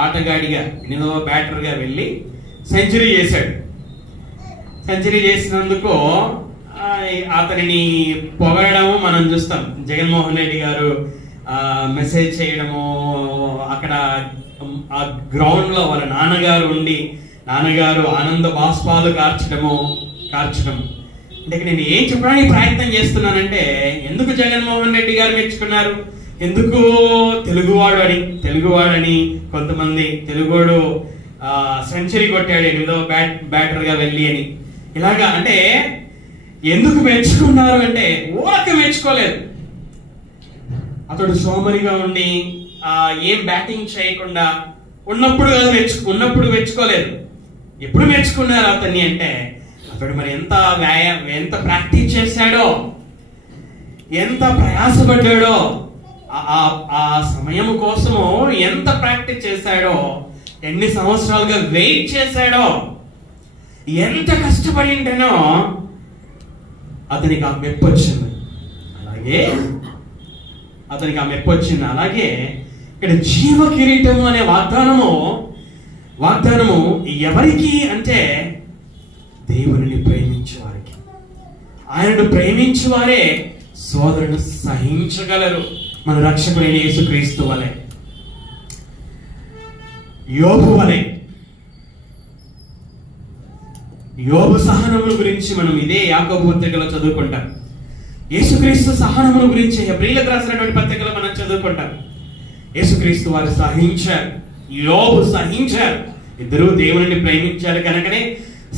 ఆటగాడిగా 8వ బ్యాటర్గా వెళ్ళి సెంచరీ చేశాడు. సెంచరీ చేసినందుకు అతనిని పొగడము మనం చూస్తాం. జగన్మోహన్ రెడ్డి గారు మెసేజ్ చేయడము, అక్కడ ఆ గ్రౌండ్ లో వాళ్ళ నాన్నగారు ఆనంద బాష్పాలు కార్చడం. అంటే నేను ఏం చెప్పడానికి ప్రయత్నం చేస్తున్నానంటే, ఎందుకు జగన్మోహన్ రెడ్డి గారు మెచ్చుకున్నారు? ఎందుకు తెలుగువాడని కొంతమంది తెలుగుడు సెంచరీ కొట్టాడు 8వ బ్యాటర్ గా వెళ్ళి అని ఇలాగా. అంటే ఎందుకు మెచ్చుకున్నారు అంటే ఊరక మెచ్చుకోలేదు. అతడు సోమరిగా ఉండి ఏం బ్యాటింగ్ చేయకుండా ఉన్నప్పుడు మెచ్చుకోలేదు. ఎప్పుడు మెచ్చుకున్నారు అతన్ని అంటే, అతడు మరి ఎంత ప్రాక్టీస్ చేశాడో, ఎంత ప్రయాసపడ్డాడో, ఆ సమయం కోసము ఎంత ప్రాక్టీస్ చేశాడో, ఎన్ని సంవత్సరాలుగా వెయిట్ చేశాడో, ఎంత కష్టపడి ఉంటేనో అతనికి ఆ మెప్పు వచ్చింది. అలాగే ఇక్కడ జీవ కిరీటము అనే వాగ్దానము ఎవరికి అంటే దేవుని ప్రేమించే వారికి. ఆయనను ప్రేమించే వారే సోదరుని సహించగలరు. మన రక్షకుడైన యేసుక్రీస్తు వలె, యోబు వలె. యోబు సహనముల గురించి మనం ఇదే యాకోబు పత్రికలో చదువుకుంటాం. యేసుక్రీస్తు సహనముల గురించి హెబ్రీయులకు రాసినటువంటి పత్రికలో మనం చదువుకుంటాం. యేసుక్రీస్తు వారు సహించారు, యోబు సహించారు. ఇద్దరు దేవుని ప్రేమించారు కనుకనే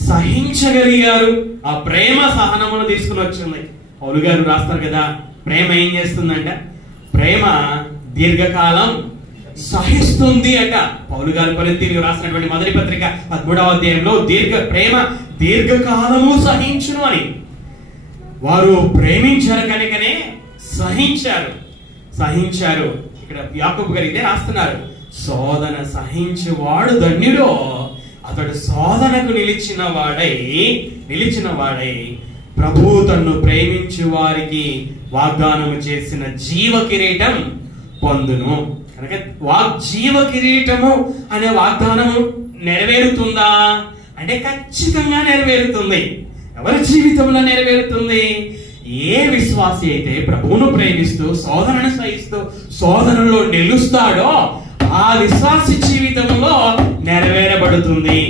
సహించగలిగారు. ఆ ప్రేమ సహనమును తీసుకుని వచ్చింది. పౌలు గారు రాస్తారు కదా, ప్రేమ ఏం చేస్తుందంట? ప్రేమ దీర్ఘకాలం సహిస్తుంది అంట. పౌలు గారు కొరింథీయులకు రాసినటువంటి మొదటి పత్రిక 13వ అధ్యాయంలో ప్రేమ దీర్ఘకాలము సహించును అని. వారు ప్రేమించారు కనుకనే సహించారు. ఇక్కడ యాకోబు గారు ఇదే రాస్తున్నారు. శోధన సహించువాడు ధన్యుడో, అతడు శోధనకు నిలిచిన వాడై ప్రభువు తన్ను ప్రేమించు వారికి వాగ్దానము చేసిన జీవ కిరీటం పొందును. కనుక జీవ కిరీటము అనే వాగ్దానము నెరవేరుతుందా అంటే ఖచ్చితంగా నెరవేరుతుంది. ఎవరి జీవితంలో నెరవేరుతుంది? ఏ విశ్వాసి అయితే ప్రభువును ప్రేమిస్తూ శోధనను సహిస్తూ శోధనలో నిలుస్తాడో ఆ విశ్వాసి జీవితంలో నెరవేరబడుతుంది.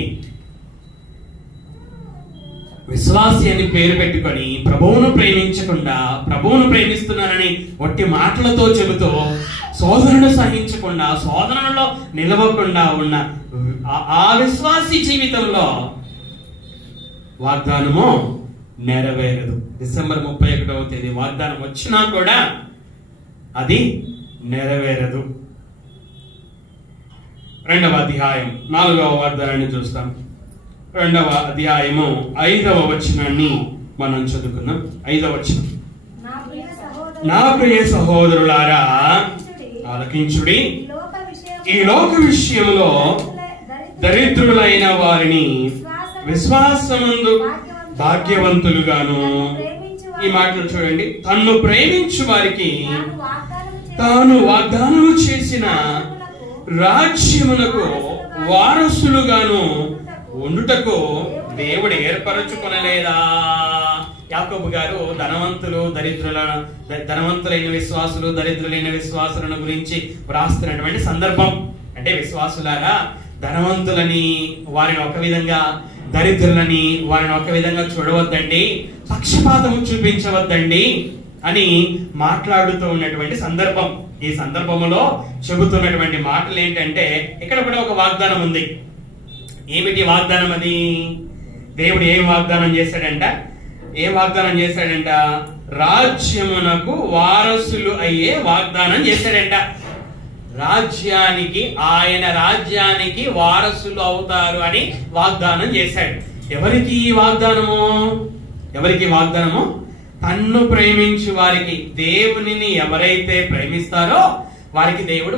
విశ్వాసి అని పేరు పెట్టుకొని ప్రభువును ప్రేమించకుండా, ప్రభువును ప్రేమిస్తున్నానని ఒట్టి మాటలతో చెబుతూ శోధనను సహించకుండా, శోధనలో నిలవకుండా ఉన్న ఆ విశ్వాసి జీవితంలో వాగ్దానము నెరవేరదు. డిసెంబర్ 31వ తేదీ వాగ్దానం వచ్చినా కూడా అది నెరవేరదు. 2వ అధ్యాయం 4వ వాగ్దానాన్ని చూస్తాం. 2వ అధ్యాయము 5వ వచనాన్ని మనం చదువుకుందాం. 5వ వచనం, నా ప్రియ సహోదరులారా ఆలకించుడి, ఈ లోక విషయంలో దరిద్రులైన వారిని విశ్వాసమందు భాగ్యవంతులుగాను. ఈ మాటలు చూడండి. తన్ను ప్రేమించు వారికి తాను వాగ్దానము చేసిన రాజ్యమునకు వారసులుగాను ఉండుటకు దేవుడు ఏర్పరచుకొనలేదా? యాకోబు గారు ధనవంతులైన విశ్వాసులు, దరిద్రులైన విశ్వాసులను గురించి వ్రాస్తున్నటువంటి సందర్భం. అంటే విశ్వాసులారా, ధనవంతులని వారిని ఒక విధంగా, దరిద్రులని వారిని ఒక విధంగా చూడవద్దండి, పక్షపాతము చూపించవద్దండి అని మాట్లాడుతూ ఉన్నటువంటి సందర్భం. ఈ సందర్భంలో చెబుతున్నటువంటి మాటలు ఏంటంటే, ఇక్కడ కూడా ఒక వాగ్దానం ఉంది. ఏమిటి వాగ్దానం? అది దేవుడు ఏం వాగ్దానం చేశాడంట? రాజ్యమునకు వారసులు అయ్యే వాగ్దానం చేశాడంట. ఆయన రాజ్యానికి వారసులు అవుతారు అని వాగ్దానం చేశాడు. ఎవరికి ఈ వాగ్దానము? తన్ను ప్రేమించు వారికి. దేవునిని ఎవరైతే ప్రేమిస్తారో వారికి దేవుడు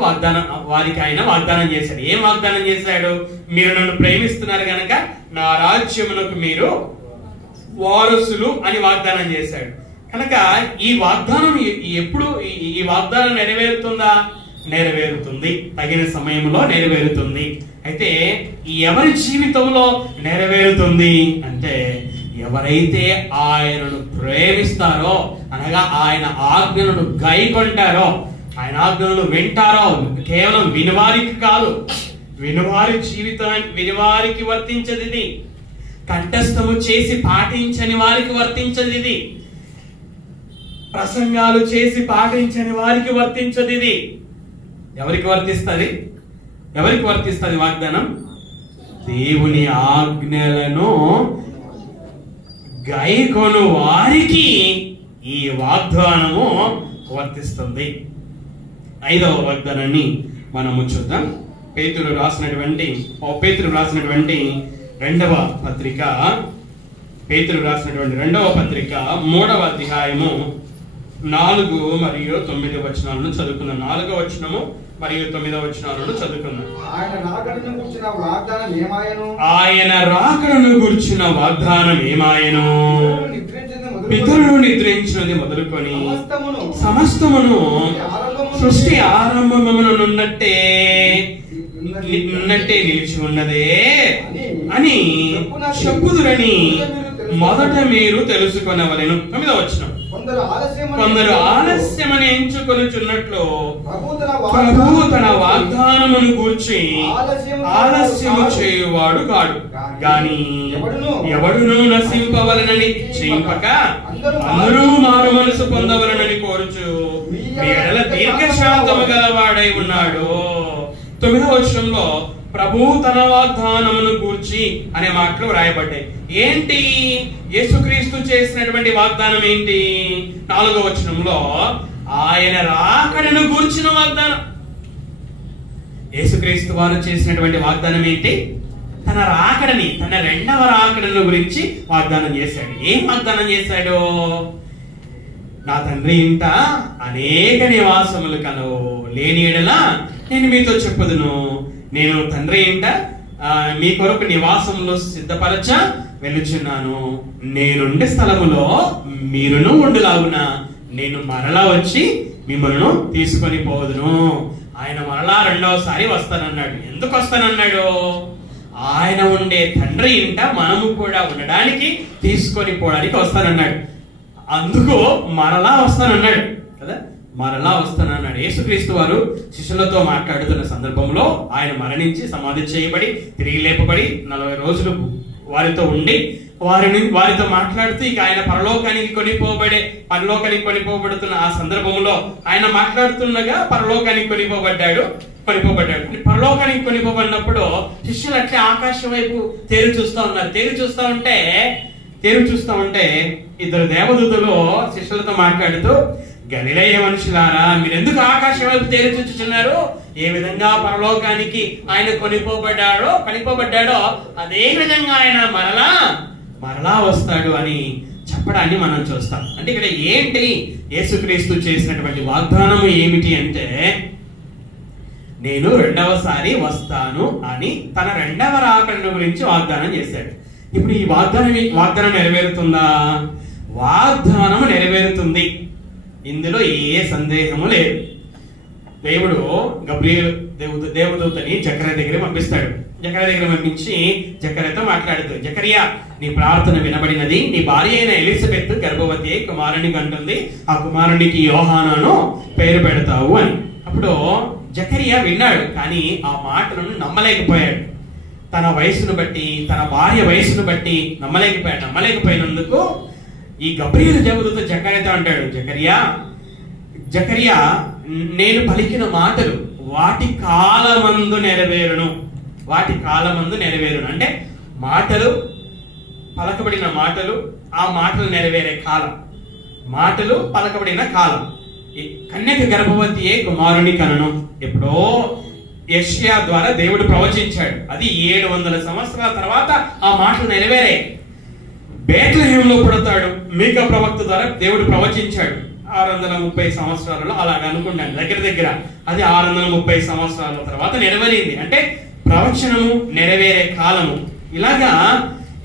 వారికి ఆయన వాగ్దానం చేశాడు. ఏం వాగ్దానం చేశాడు? మీరు నన్ను ప్రేమిస్తున్నారు గనక నా రాజ్యమునకు మీరు వారసులు అని వాగ్దానం చేశాడు. కనుక ఈ వాగ్దానం ఎప్పుడు ఈ వాగ్దానం నెరవేరుతుందా? నెరవేరుతుంది. తగిన సమయంలో నెరవేరుతుంది. అయితే ఎవరి జీవితంలో నెరవేరుతుంది అంటే, ఎవరైతే ఆయనను ప్రేమిస్తారో, అనగా ఆయన ఆజ్ఞలను గైకొంటారో, ఆయన ఆజ్ఞలను వింటారో, కేవలం వినివారికి కాదు, వినివారికి వర్తించదు ఇది. కంఠస్థము చేసి పాటించని వారికి వర్తించదు ఇది. ప్రసంగాలు చేసి పాటించని వారికి వర్తించదు ఇది. ఎవరికి వర్తిస్తుంది వాగ్దానం? దేవుని ఆజ్ఞలను గైకొను వారికి ఈ వాగ్దానము వర్తిస్తుంది. 5వ వాగ్దానాన్ని మనము చూద్దాం. పేతురు రాసినటువంటి 2వ పత్రిక పేతురు రాసినటువంటి 2వ పత్రిక 3వ అధ్యాయము 4 మరియు 9 వచనాలను చదువుకున్నాం. 4వ వచనము మరియు 9వ వచనాలను చదువుకున్నాం. ఆయన రాకడను గుర్చిన వాగ్దానం ఏమాయను? ఆయన రాకడను గుర్చిన వాగ్దానం ఏమాయను? పితరులు నిద్రించినది మొదలుకొని సమస్తమును సృష్టి ఆరంభమునున్నట్టే నిలిచి ఉన్నదే అని చెప్పుదురని మొదట మీరు తెలుసుకొనవలెను. 9వ వచనం. కొందరు ఆలస్యమని ఎంచుకొనుచున్నట్లు ప్రభువు తన వాగ్దానమును గూర్చి ఆలస్యము చేయువాడు కాడు, గాని ఎవడును నశింపవలనని చేయింపక అందరూ మారు మనసు పొందవలనని కోరుచు మీ ఎడల దీర్ఘశాంతము గలవాడై ఉన్నాడు. 9వ వచనంలో ప్రభు తన వాగ్దానమును గూర్చి అనే మాటలు వ్రాయబడ్డాయి. ఏంటి యేసుక్రీస్తు చేసినటువంటి వాగ్దానం ఏంటి? 4వ వచనంలో ఆయన రాకడను గూర్చిన వాగ్దానం. యేసుక్రీస్తు వారు చేసినటువంటి వాగ్దానం ఏంటి? తన రాకడని, తన రెండవ రాకడను గురించి వాగ్దానం చేశాడు. ఏం వాగ్దానం చేశాడు? నా తండ్రి ఇంట అనేక నివాసములు కలవు, లేని ఎడల నేను మీతో చెప్పుదును, నేను తండ్రి ఇంట మీ కొరకు నివాసములో సిద్ధపరచ వెళ్ళుచున్నాను, నేనుండే స్థలములో మీరును ఉండులాగున నేను మరలా వచ్చి మిమ్మల్ని తీసుకొని పోదును. ఆయన మరలా రెండవసారి వస్తానన్నాడు. ఎందుకు వస్తానన్నాడు? ఆయన ఉండే తండ్రి ఇంట మనము కూడా ఉండడానికి, తీసుకొని పోవడానికి వస్తానన్నాడు. అందుకు మరలా వస్తానన్నాడు కదా, మరలా వస్తానన్నాడు. యేసుక్రీస్తు వారు శిష్యులతో మాట్లాడుతున్న సందర్భంలో ఆయన మరణించి సమాధి చేయబడి తిరిగి లేపబడి 40 రోజులు వారితో ఉండి వారితో మాట్లాడుతూ ఇక ఆయన పరలోకానికి కొనిపోబడుతున్న ఆ సందర్భంలో ఆయన మాట్లాడుతుండగా పరలోకానికి కొనిపోబడ్డాడు. పరలోకానికి కొనిపోబడినప్పుడు శిష్యులు అట్లే ఆకాశం వైపు తేరు చూస్తూ ఉన్నారు. తేరు చూస్తూ ఉంటే 2 దేవదూతలు శిష్యులతో మాట్లాడుతూ, గలిలయ మనుషులారా, మీరెందుకు ఆకాశం వైపు తేరు చూచుచున్నారు? ఏ విధంగా పరలోకానికి ఆయన కొనిపోబడ్డాడో అదే విధంగా ఆయన మరలా వస్తాడు అని చెప్పడాన్ని మనం చూస్తాం. అంటే ఇక్కడ ఏంటి యేసుక్రీస్తు చేసినటువంటి వాగ్దానం ఏమిటి అంటే, నేను రెండవసారి వస్తాను అని తన రెండవ రాకడ గురించి వాగ్దానం చేశాడు. ఇప్పుడు ఈ వాగ్దానం నెరవేరుతుందా? వాగ్దానం నెరవేరుతుంది, ఇందులో ఏ సందేహము లేదు. దేవుడు గబ్రియల్ దేవదూతని జకర్యా దగ్గర పంపిస్తాడు. జకర్యా దగ్గర పంపించి జకర్యాతో మాట్లాడుతూ, జకర్యా, నీ ప్రార్థన వినబడినది, నీ భార్య అయిన ఎలిజబెత్ గర్భవతి కుమారుని కంటుంది, ఆ కుమారునికి యోహానాను పేరు పెడతావు అని. అప్పుడు జకర్యా విన్నాడు, కానీ ఆ మాటలను నమ్మలేకపోయాడు. తన వయసును బట్టి, తన భార్య వయసును బట్టి నమ్మలేకపోయినందుకు ఈ గబ్రియల్ దేవదూత జకర్యాతో అంటాడు, జకర్యా, నేను పలికిన మాటలు వాటి కాలమందు నెరవేరును. అంటే పలకబడిన మాటలు, ఆ మాటలు నెరవేరే కాలం, మాటలు పలకబడిన కాలం. కన్యక గర్భవతియే కుమారుని కనను. ఎప్పుడో యెషయా ద్వారా దేవుడు ప్రవచించాడు. అది 700 సంవత్సరాల తర్వాత ఆ మాటలు నెరవేరాయి. బేత్లెహేంలో పుడతాడు, మీకా ప్రవక్త ద్వారా దేవుడు ప్రవచించాడు. 630 సంవత్సరాలలో అలాగ అనుకున్నాను, దగ్గర అది 630 సంవత్సరాల తర్వాత నెరవేరింది. అంటే ప్రవచనము నెరవేరే కాలము.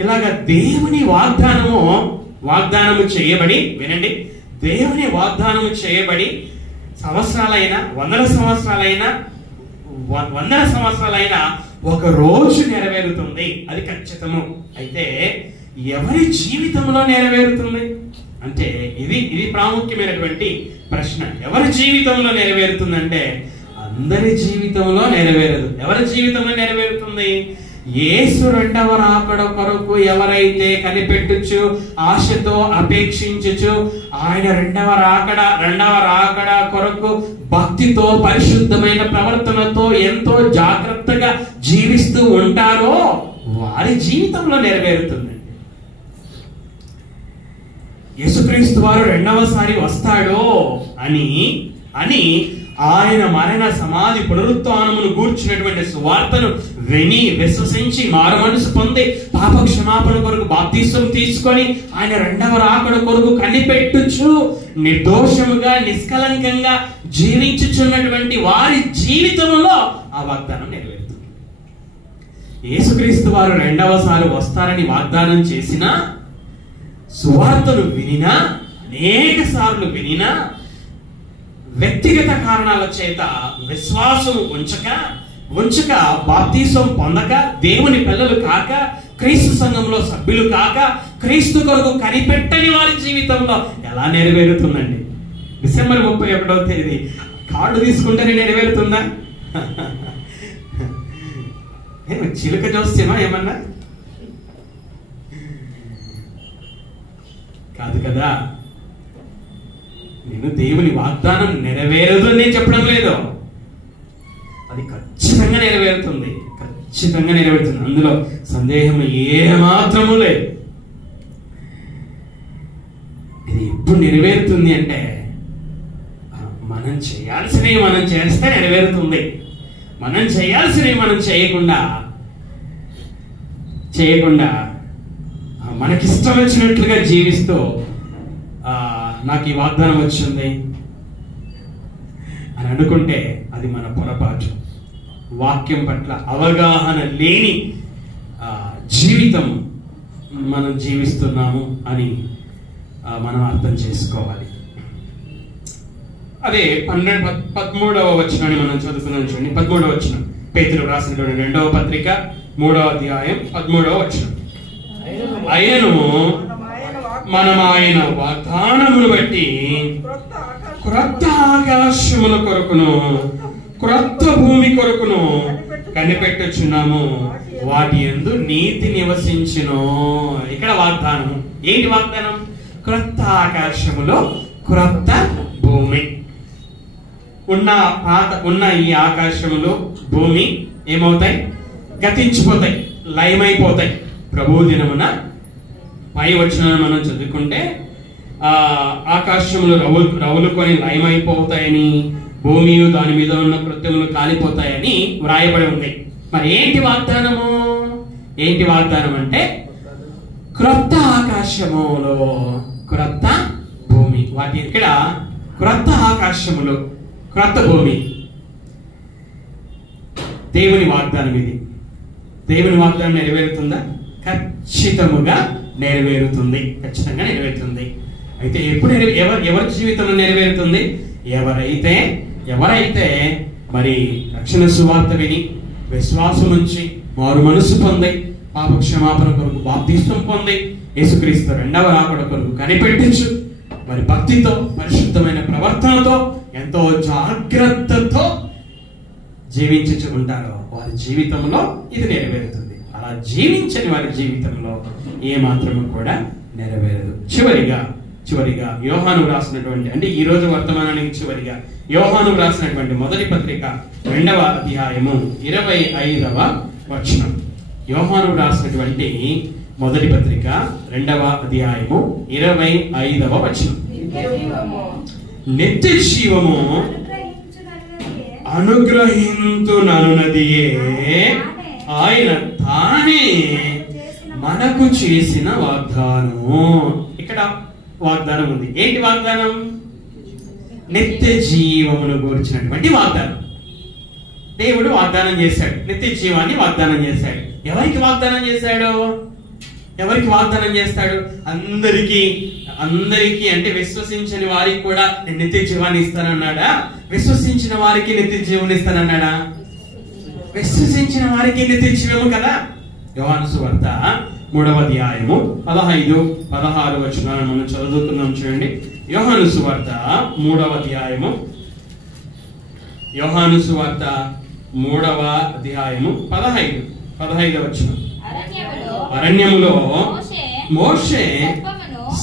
ఇలాగా దేవుని వాగ్దానము చేయబడి, వినండి, దేవుని వాగ్దానము చేయబడి సంవత్సరాలైనా, 100 సంవత్సరాలైనా ఒక రోజు నెరవేరుతుంది, అది ఖచ్చితము. అయితే ఎవరి జీవితంలో నెరవేరుతుంది అంటే ఇది ప్రాముఖ్యమైనటువంటి ప్రశ్న. ఎవరి జీవితంలో నెరవేరుతుందంటే అందరి జీవితంలో నెరవేరదు. ఎవరి జీవితంలో నెరవేరుతుంది? యేసు రెండవ రాకడ కొరకు ఎవరైతే కనిపెట్టుచు, ఆశతో అపేక్షించుచు, ఆయన రెండవ రాకడ కొరకు భక్తితో, పరిశుద్ధమైన ప్రవర్తనతో ఎంతో జాగ్రత్తగా జీవిస్తూ ఉంటారో వారి జీవితంలో నెరవేరుతుంది. యేసుక్రీస్తు వారు రెండవసారి వస్తాడో అని ఆయన మరణ సమాధి పునరుత్థానమును గూర్చినటువంటి సువార్తను విని విశ్వసించి మారు మనసు పొంది పాప క్షమాపణ కొరకు బాప్తిస్వం తీసుకొని ఆయన రెండవ రాకడ కొరకు కనిపెట్టుచు నిర్దోషముగా నిష్కలంకంగా జీవించుచున్నటువంటి వారి జీవితంలో ఆ వాగ్దానం నెరవేరుతుంది. యేసుక్రీస్తు వారు రెండవసారి వస్తారని వాగ్దానం చేసినా, సువార్తను వినినా, అనేక సార్లు వినినా, వ్యక్తిగత కారణాల చేత విశ్వాసం ఉంచక బాప్తిస్వం పొందక, దేవుని పిల్లలు కాక, క్రీస్తు సంఘంలో సభ్యులు కాక, క్రీస్తు కొరకు కనిపెట్టని వారి జీవితంలో ఎలా నెరవేరుతుందండి? డిసెంబర్ 31వ తేదీ కార్డు తీసుకుంటేనే నెరవేరుతుందా? చిలుక జోస్యమా ఏమన్నా? కాదు కదా. నేను దేవుని వాగ్దానం నెరవేరదు అని నేను చెప్పడం లేదు, అది ఖచ్చితంగా నెరవేరుతుంది, ఖచ్చితంగా నెరవేరుతుంది. అందులో సందేహం ఏమాత్రము లేదు. ఇది ఎప్పుడు నెరవేరుతుంది అంటే, మనం చేయాల్సినవి మనం చేస్తే నెరవేరుతుంది. మనం చేయాల్సినవి మనం చేయకుండా మనకిష్టం వచ్చినట్లుగా జీవిస్తూ నాకు ఈ వాగ్దానం వచ్చింది అని అనుకుంటే అది మన పొరపాటు. వాక్యం పట్ల అవగాహన లేని జీవితం మనం జీవిస్తున్నాము అని మనం అర్థం చేసుకోవాలి. అదే 13వ వచనాన్ని మనం చదువుకున్నాం చూడండి. 13వ వచనం, పేతురు రాసినటువంటి 2వ పత్రిక 3వ అధ్యాయం 13వ వచనం. ఆయను మనం ఆయన వాగ్దానమును బట్టి క్రొత్త ఆకాశముల కొరకును క్రొత్త భూమి కొరకును కనిపెట్టుచున్నాము, వాటి యందు నీతి నివసించును. ఇక్కడ వాగ్దానం ఏంటి? వాగ్దానం క్రొత్త ఆకాశములో క్రొత్త భూమి. ఉన్న ఈ ఆకాశములు భూమి ఏమవుతాయి? గతించిపోతాయి, లయమైపోతాయి. ప్రభు దినమున పై వచనాన్ని మనం చదువుకుంటే ఆకాశములు రవులుకొని లయమైపోతాయని, భూమి దాని మీద ఉన్న కృత్యములు కాలిపోతాయని వ్రాయబడి ఉంది. మరి ఏంటి వాగ్దానము? ఏంటి వాగ్దానం అంటే క్రొత్త ఆకాశములో క్రొత్త భూమి. వాటి ఇక్కడ క్రొత్త ఆకాశములు క్రొత్త భూమి దేవుని వాగ్దానం. ఇది దేవుని వాగ్దానం నెరవేరుతుందా? ఖచ్చితంగా నెరవేరుతుంది, ఖచ్చితంగా నెరవేరుతుంది. అయితే ఎప్పుడు ఎవరి జీవితంలో నెరవేరుతుంది? ఎవరైతే మరి రక్షణ సువార్త విని విశ్వాసం నుంచి మారు మనసు పొంది పాప క్షమాపణ కొరకు బాప్తిస్వం పొంది యేసుక్రీస్తు రెండవ రాకడ కొరకు కనిపెట్టించు మరి భక్తితో పరిశుద్ధమైన ప్రవర్తనతో ఎంతో జాగ్రత్తతో జీవించు ఉంటారో వారి జీవితంలో ఇది నెరవేరుతుంది. అలా జీవించని వారి జీవితంలో ఏ మాత్రము కూడా నెరవేరదు. చివరిగా యోహాను రాసినటువంటి, అంటే ఈ రోజు వర్తమానానికి చివరిగా యోహాను రాసినటువంటి మొదటి పత్రిక 2వ అధ్యాయము 25వ వచనం. యోహాను రాసినటువంటి మొదటి పత్రిక 2వ అధ్యాయము 25వ వచనం. నిత్య జీవము అనుగ్రహించుననున్నదియే ఆయన తానే మనకు చేసిన వాగ్దానము. ఇక్కడ వాగ్దానం ఉంది. ఏంటి వాగ్దానం? నిత్య జీవమును గురించినటువంటి వాగ్దానం. దేవుడు వాగ్దానం చేశాడు, నిత్య జీవాన్ని వాగ్దానం చేశాడు. ఎవరికి వాగ్దానం చేశాడు? ఎవరికి వాగ్దానం చేస్తాడు? అందరికీ అంటే విశ్వసించని వారికి కూడా నేను నిత్య జీవాన్ని ఇస్తానన్నాడా? విశ్వసించిన వారికి నిత్య జీవాన్ని ఇస్తానన్నాడా? విశ్వసించిన వారికి నిత్య జీవము కదా. యోహాను సువార్త 3వ అధ్యాయము 15-16 వచనాలను మనం చదువుతున్నాం చూడండి. యోహాను సువార్త 3వ అధ్యాయము 15 వచనం. అరణ్యములో మోషే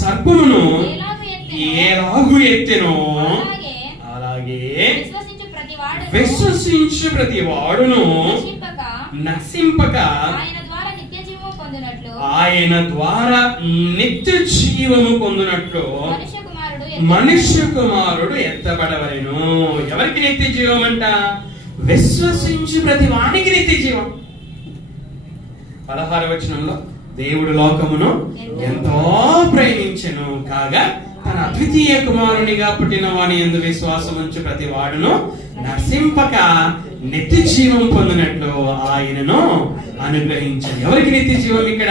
సర్పమును ఎలాగు ఎత్తెనో అలాగే విశ్వసించు ప్రతి వాడును నశింపక ఆయన ద్వారా నిత్య జీవము పొందినట్లు మనుష్య కుమారుడు ఎత్తబడవలెను. ఎవరికి నిత్య జీవం అంట? విశ్వసించు ప్రతి వానికి నిత్య జీవం. 16వ వచనంలో దేవుడు లోకమును ఎంతో ప్రేమించెను కాగా తన అద్వితీయ కుమారునిగా పుట్టిన వాని యందు విశ్వాసం ఉంచు ప్రతి వాడును నశింపక నిత్య జీవం పొందినట్లు ఆయనను అనుగ్రహించను. ఎవరికి నిత్య జీవం? ఇక్కడ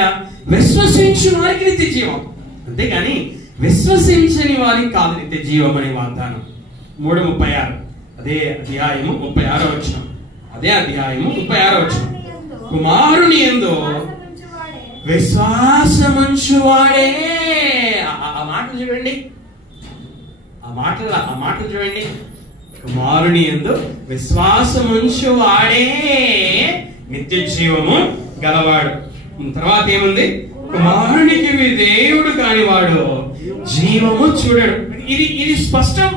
విశ్వసించు వారికి నిత్య జీవం, అంతేగాని విశ్వసించని వారికి కాదు నిత్య జీవం అనే వాగ్దానం. 3:36 అదే అధ్యాయము 36వ వచనం. అదే అధ్యాయము 36వ వచనం. కుమారుని యందు విశ్వాసముంచువాడే. ఆ మాటలు చూడండి, ఆ మాటలు చూడండి. కుమారుని యందు విశ్వాసముంచువాడే నిత్య జీవము గలవాడు. తర్వాత ఏముంది? కుమారునికి విధేయుడు కానివాడు జీవము చూడడు. ఇది స్పష్టం.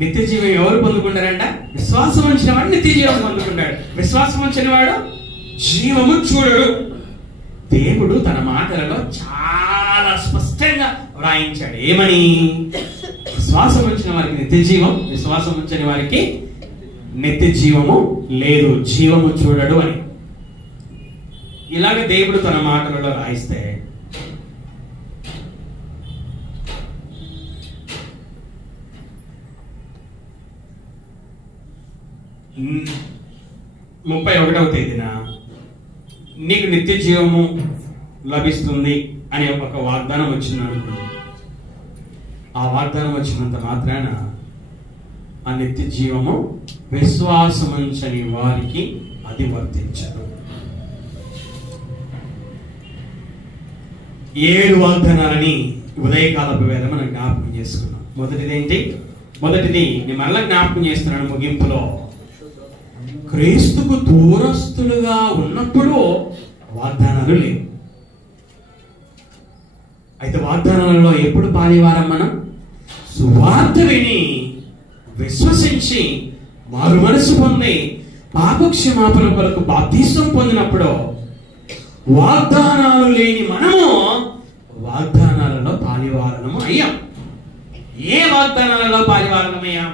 నిత్య జీవం ఎవరు పొందుకుంటారంట? విశ్వాసం ఉంచిన వాడు నిత్య జీవం పొందుకుంటాడు. విశ్వాసం ఉంచని వాడు జీవము చూడడు. దేవుడు తన మాటలలో చాలా స్పష్టంగా వ్రాయించాడు. ఏమని? విశ్వాసం ఉంచిన వారికి నిత్య జీవం, విశ్వాసం ఉంచని వారికి నిత్య జీవము లేదు, జీవము చూడడు అని. ఇలాగ దేవుడు తన మాటలలో రాయిస్తే 31వ తేదీన నీకు నిత్య జీవము లభిస్తుంది అనే ఒక వాగ్దానం వచ్చింది అనుకోండి. ఆ వాగ్దానం వచ్చినంత మాత్రాన ఆ నిత్య జీవము విశ్వాసముంచని వారికి అది వర్తించదు. 7 వాగ్దానాలని ఉదయకాలపు వేళ మనం జ్ఞాపకం చేసుకున్నాం. మొదటిది నేను మరలా జ్ఞాపకం చేస్తున్నాను ముగింపులో. క్రీస్తుకు దూరస్తులుగా ఉన్నప్పుడు వాగ్దానాలు లేవు. అయితే వాగ్దానాలలో ఎప్పుడు పాలివారం? మనం సువార్త విని విశ్వసించి మారు మనసు పొంది పాపక్షమాపణ కొరకు బాప్తిసం పొందినప్పుడు వాగ్దానాలు లేని మనము వాగ్దానాలలో పాలివారణము అయ్యాం. ఏ వాగ్దానాలలో పాలివారణమయ్యాం?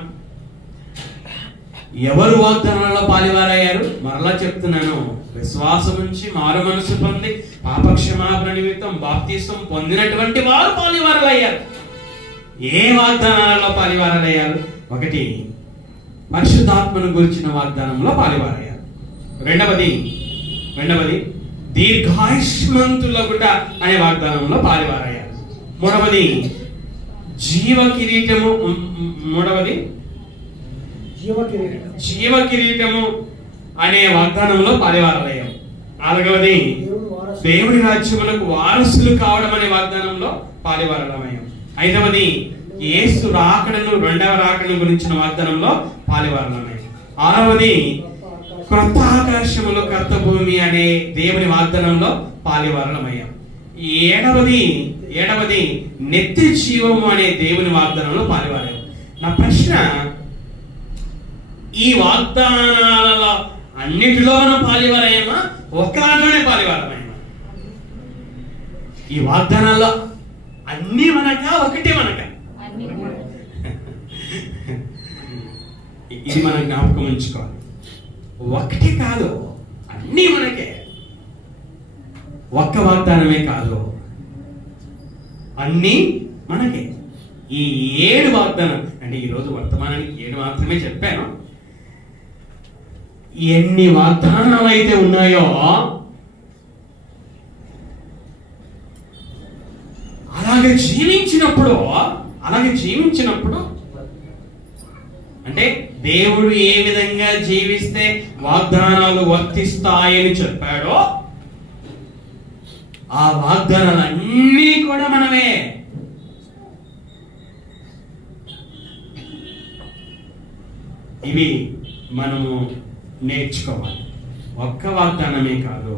ఎవరు వాగ్దానాలలో పాలివారయ్యారు? మరలా చెప్తున్నాను, విశ్వాసం నుంచి మారు మనసు పొంది పాపక్షమాపణ నిమిత్తం బాప్తిసం పొందినటువంటి వారు పాలివారలయ్యారు. ఏ వాగ్దానాలలో పాలివారలయ్యారు? 1, పరిశుద్ధాత్మను గురించిన వాగ్దానంలో పాలివారయ్యారు. రెండవది దీర్ఘాయుష్మంతులగుట అనే వాగ్దానంలో పాలివారయ్యారు. జీవ కిరీటము అనే వాగ్దానంలో పాలివారలయ్యాం. 4వది దేవుడి రాజ్యములకు వారసులు కావడం అనే వాగ్దానంలో పాలివారలమయ్యాం. 5వది యేసు రాకడను, 2వ రాకడను గురించిన వాగ్దానంలో పాలివారలమయ్యాం. 6వది క్రొత్త ఆకాశములు క్రొత్త భూమి అనే దేవుని వాగ్దానంలో పాలివారలమయ్యాం. 7వది నిత్య జీవము అనే దేవుని వాగ్దానంలో పాలివారాం. నా ప్రశ్న, ఈ వాగ్దానాలలో అన్నిటిలో మనం పాలివారమా? ఒక్క దాంట్లోనే పాలివారమేమా? ఈ వాగ్దానాల్లో అన్ని మనకా? ఒకటే మనక? ఇది మనం జ్ఞాపకం ఉంచుకోవాలి. ఒకటి కాదు, అన్ని మనకే. ఒక్క వాగ్దానమే కాదు, అన్ని మనకే. ఈ 7 వాగ్దానం అంటే ఈరోజు వర్తమానానికి 7 మాత్రమే చెప్పాను. ఎన్ని వాగ్దానాలు అయితే ఉన్నాయో అలాగే జీవించినప్పుడు అంటే దేవుడు ఏ విధంగా జీవిస్తే వాగ్దానాలు వర్తిస్తాయని చెప్పాడో ఆ వాగ్దానాలన్నీ కూడా మనమే. ఇవి మనము నేర్చుకోవాలి. ఒక్క వాగ్దానమే కాదు.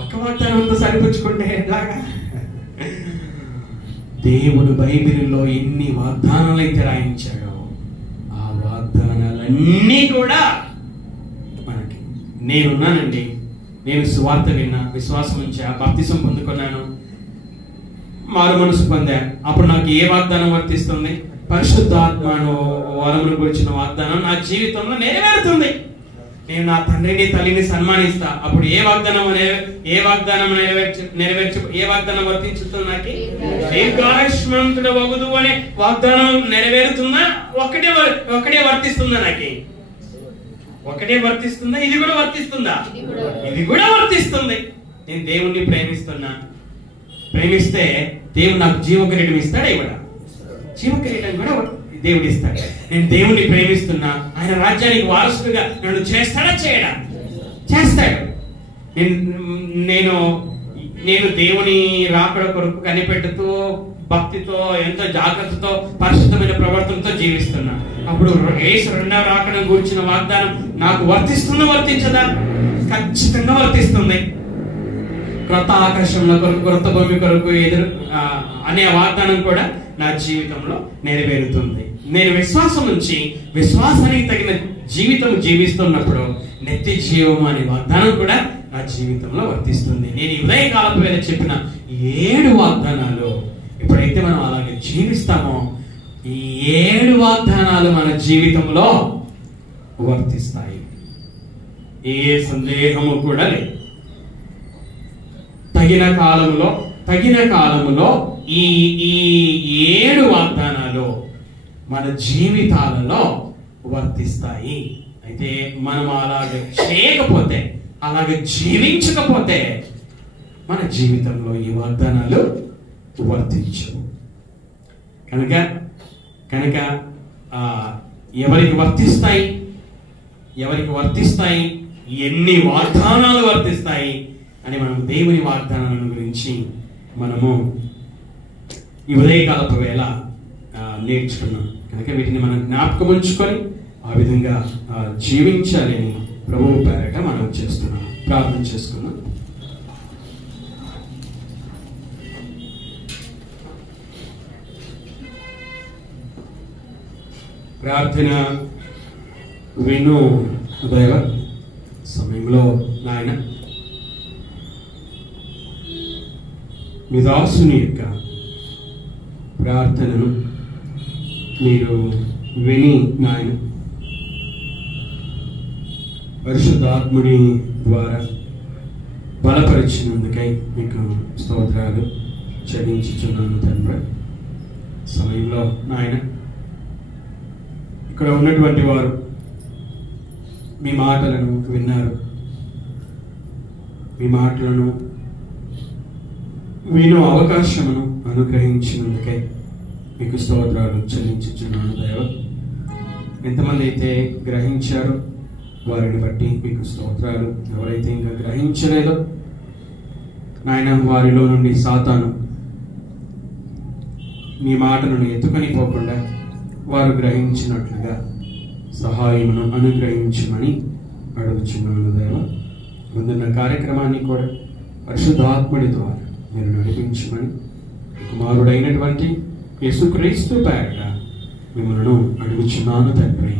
ఒక్క వాగ్దానంతో సరిపుచ్చుకుంటే ఎట్లాగా? దేవుడు బైబిల్లో ఎన్ని వాగ్దానాలు అయితే రాయించాడో ఆ వాగ్దానాలన్నీ కూడా మనకి. నేనున్నానండి, నేను సువార్త విన్నా, విశ్వాసం ఉంచా, బాప్తిసం పొందుకున్నాను, మారు మనసు పొందా. అప్పుడు నాకు ఏ వాగ్దానం వర్తిస్తుంది? పరిశుద్ధాత్మను వరమును గురించిన వాగ్దానం నా జీవితంలో నెరవేరుతుంది. నేను నా తండ్రిని తల్లిని సన్మానిస్తా. అప్పుడు ఏ వాగ్దానం వర్తించుతుంది? నాకు దీర్ఘాయుష్మంతుడు వగుదు అనే వాగ్దానం నెరవేరుతుందా? ఒకటే వర్తిస్తుందా? నాకు ఒకటే వర్తిస్తుందా? ఇది కూడా వర్తిస్తుందా? ఇది కూడా వర్తిస్తుంది. నేను దేవుణ్ణి ప్రేమిస్తే దేవుడు నాకు జీవ కిరీటం ఇస్తాడా? ఇవ్వడా? జీవ కిరీటం కూడా దేవుడు ఇస్తాడు. నేను దేవుణ్ణి ప్రేమిస్తున్నా, ఆయన రాజ్యానికి వారసుడుగా నన్ను చేస్తాడా? చేయడా? చేస్తాడు. నేను దేవుని రాకడ కొరకు కనిపెట్టుతూ భక్తితో ఎంతో జాగ్రత్తతో పరిశుద్ధమైన ప్రవర్తనతో జీవిస్తున్నా. అప్పుడు యేసు రెండవ రాకడ గురించిన వాగ్దానం నాకు వర్తిస్తుందా? వర్తించదా? ఖచ్చితంగా వర్తిస్తుంది. క్రొత్త ఆకాశంలో కొరకు, క్రొత్త భూమి కొరకు ఎదురు అనే వాగ్దానం కూడా నా జీవితంలో నెరవేరుతుంది. నేను విశ్వాసం నుంచి విశ్వాసానికి తగిన జీవితం జీవిస్తున్నప్పుడు నిత్య జీవం అనే వాగ్దానం కూడా నా జీవితంలో వర్తిస్తుంది. నేను ఈ ఉదయకాలపు వేళ చెప్పిన 7 వాగ్దానాలు ఎప్పుడైతే మనం అలాగే జీవిస్తామో ఈ 7 వాగ్దానాలు మన జీవితంలో వర్తిస్తాయి. ఏ సందేహము కూడా లేదు. తగిన కాలములో ఈ 7 వాగ్దానాలు మన జీవితాలలో వర్తిస్తాయి. అయితే మనం అలాగే చేయకపోతే, అలాగే జీవించకపోతే మన జీవితంలో ఈ వాగ్దానాలు వర్తించవు. కనుక ఎవరికి వర్తిస్తాయి, ఎన్ని వాగ్దానాలు వర్తిస్తాయి అని మనం దేవుని వాగ్దానాల గురించి మనము ఈ ఉదయకాలపు వేళ నేర్చుకున్నాం. కనుక వీటిని మనం జ్ఞాపకం ఉంచుకొని ఆ విధంగా జీవించాలని ప్రభువు పేరట మనం చేస్తున్నాం. ప్రార్థన చేసుకున్నాం. ప్రార్థన విను దైవ సమయంలో నాయన మీ దాసుని యొక్క ప్రార్థనను మీరు విని నాయన పరిశుద్ధాత్ముడి ద్వారా బలపరిచినందుకై మీకు స్తోత్రాలు చెల్లించుచున్నాను తండ్రి. సమయంలో నాయన ఇక్కడ ఉన్నటువంటి వారు మీ మాటలను విన్నారు, మీ మాటలను విను అవకాశమును అనుగ్రహించినందుకై మీకు స్తోత్రాలు చెల్లించుచున్నాను దైవ. ఎంతమంది అయితే గ్రహించారో వారిని బట్టి మీకు స్తోత్రాలు. ఎవరైతే ఇంకా గ్రహించలేదో నాయన వారిలో నుండి సాతాను మీ మాటలను ఎత్తుకొని పోకుండా వారు గ్రహించినట్లుగా సహాయమును అనుగ్రహించమని అడుగుచున్నాను దేవ. ముందున్న కార్యక్రమాన్ని కూడా పరిశుద్ధాత్ముడి ద్వారా మీరు నడిపించమని కుమారుడైనటువంటి యేసుక్రీస్తు పేరట మిమ్మల్ని అడుగుచున్నాను తండ్రి.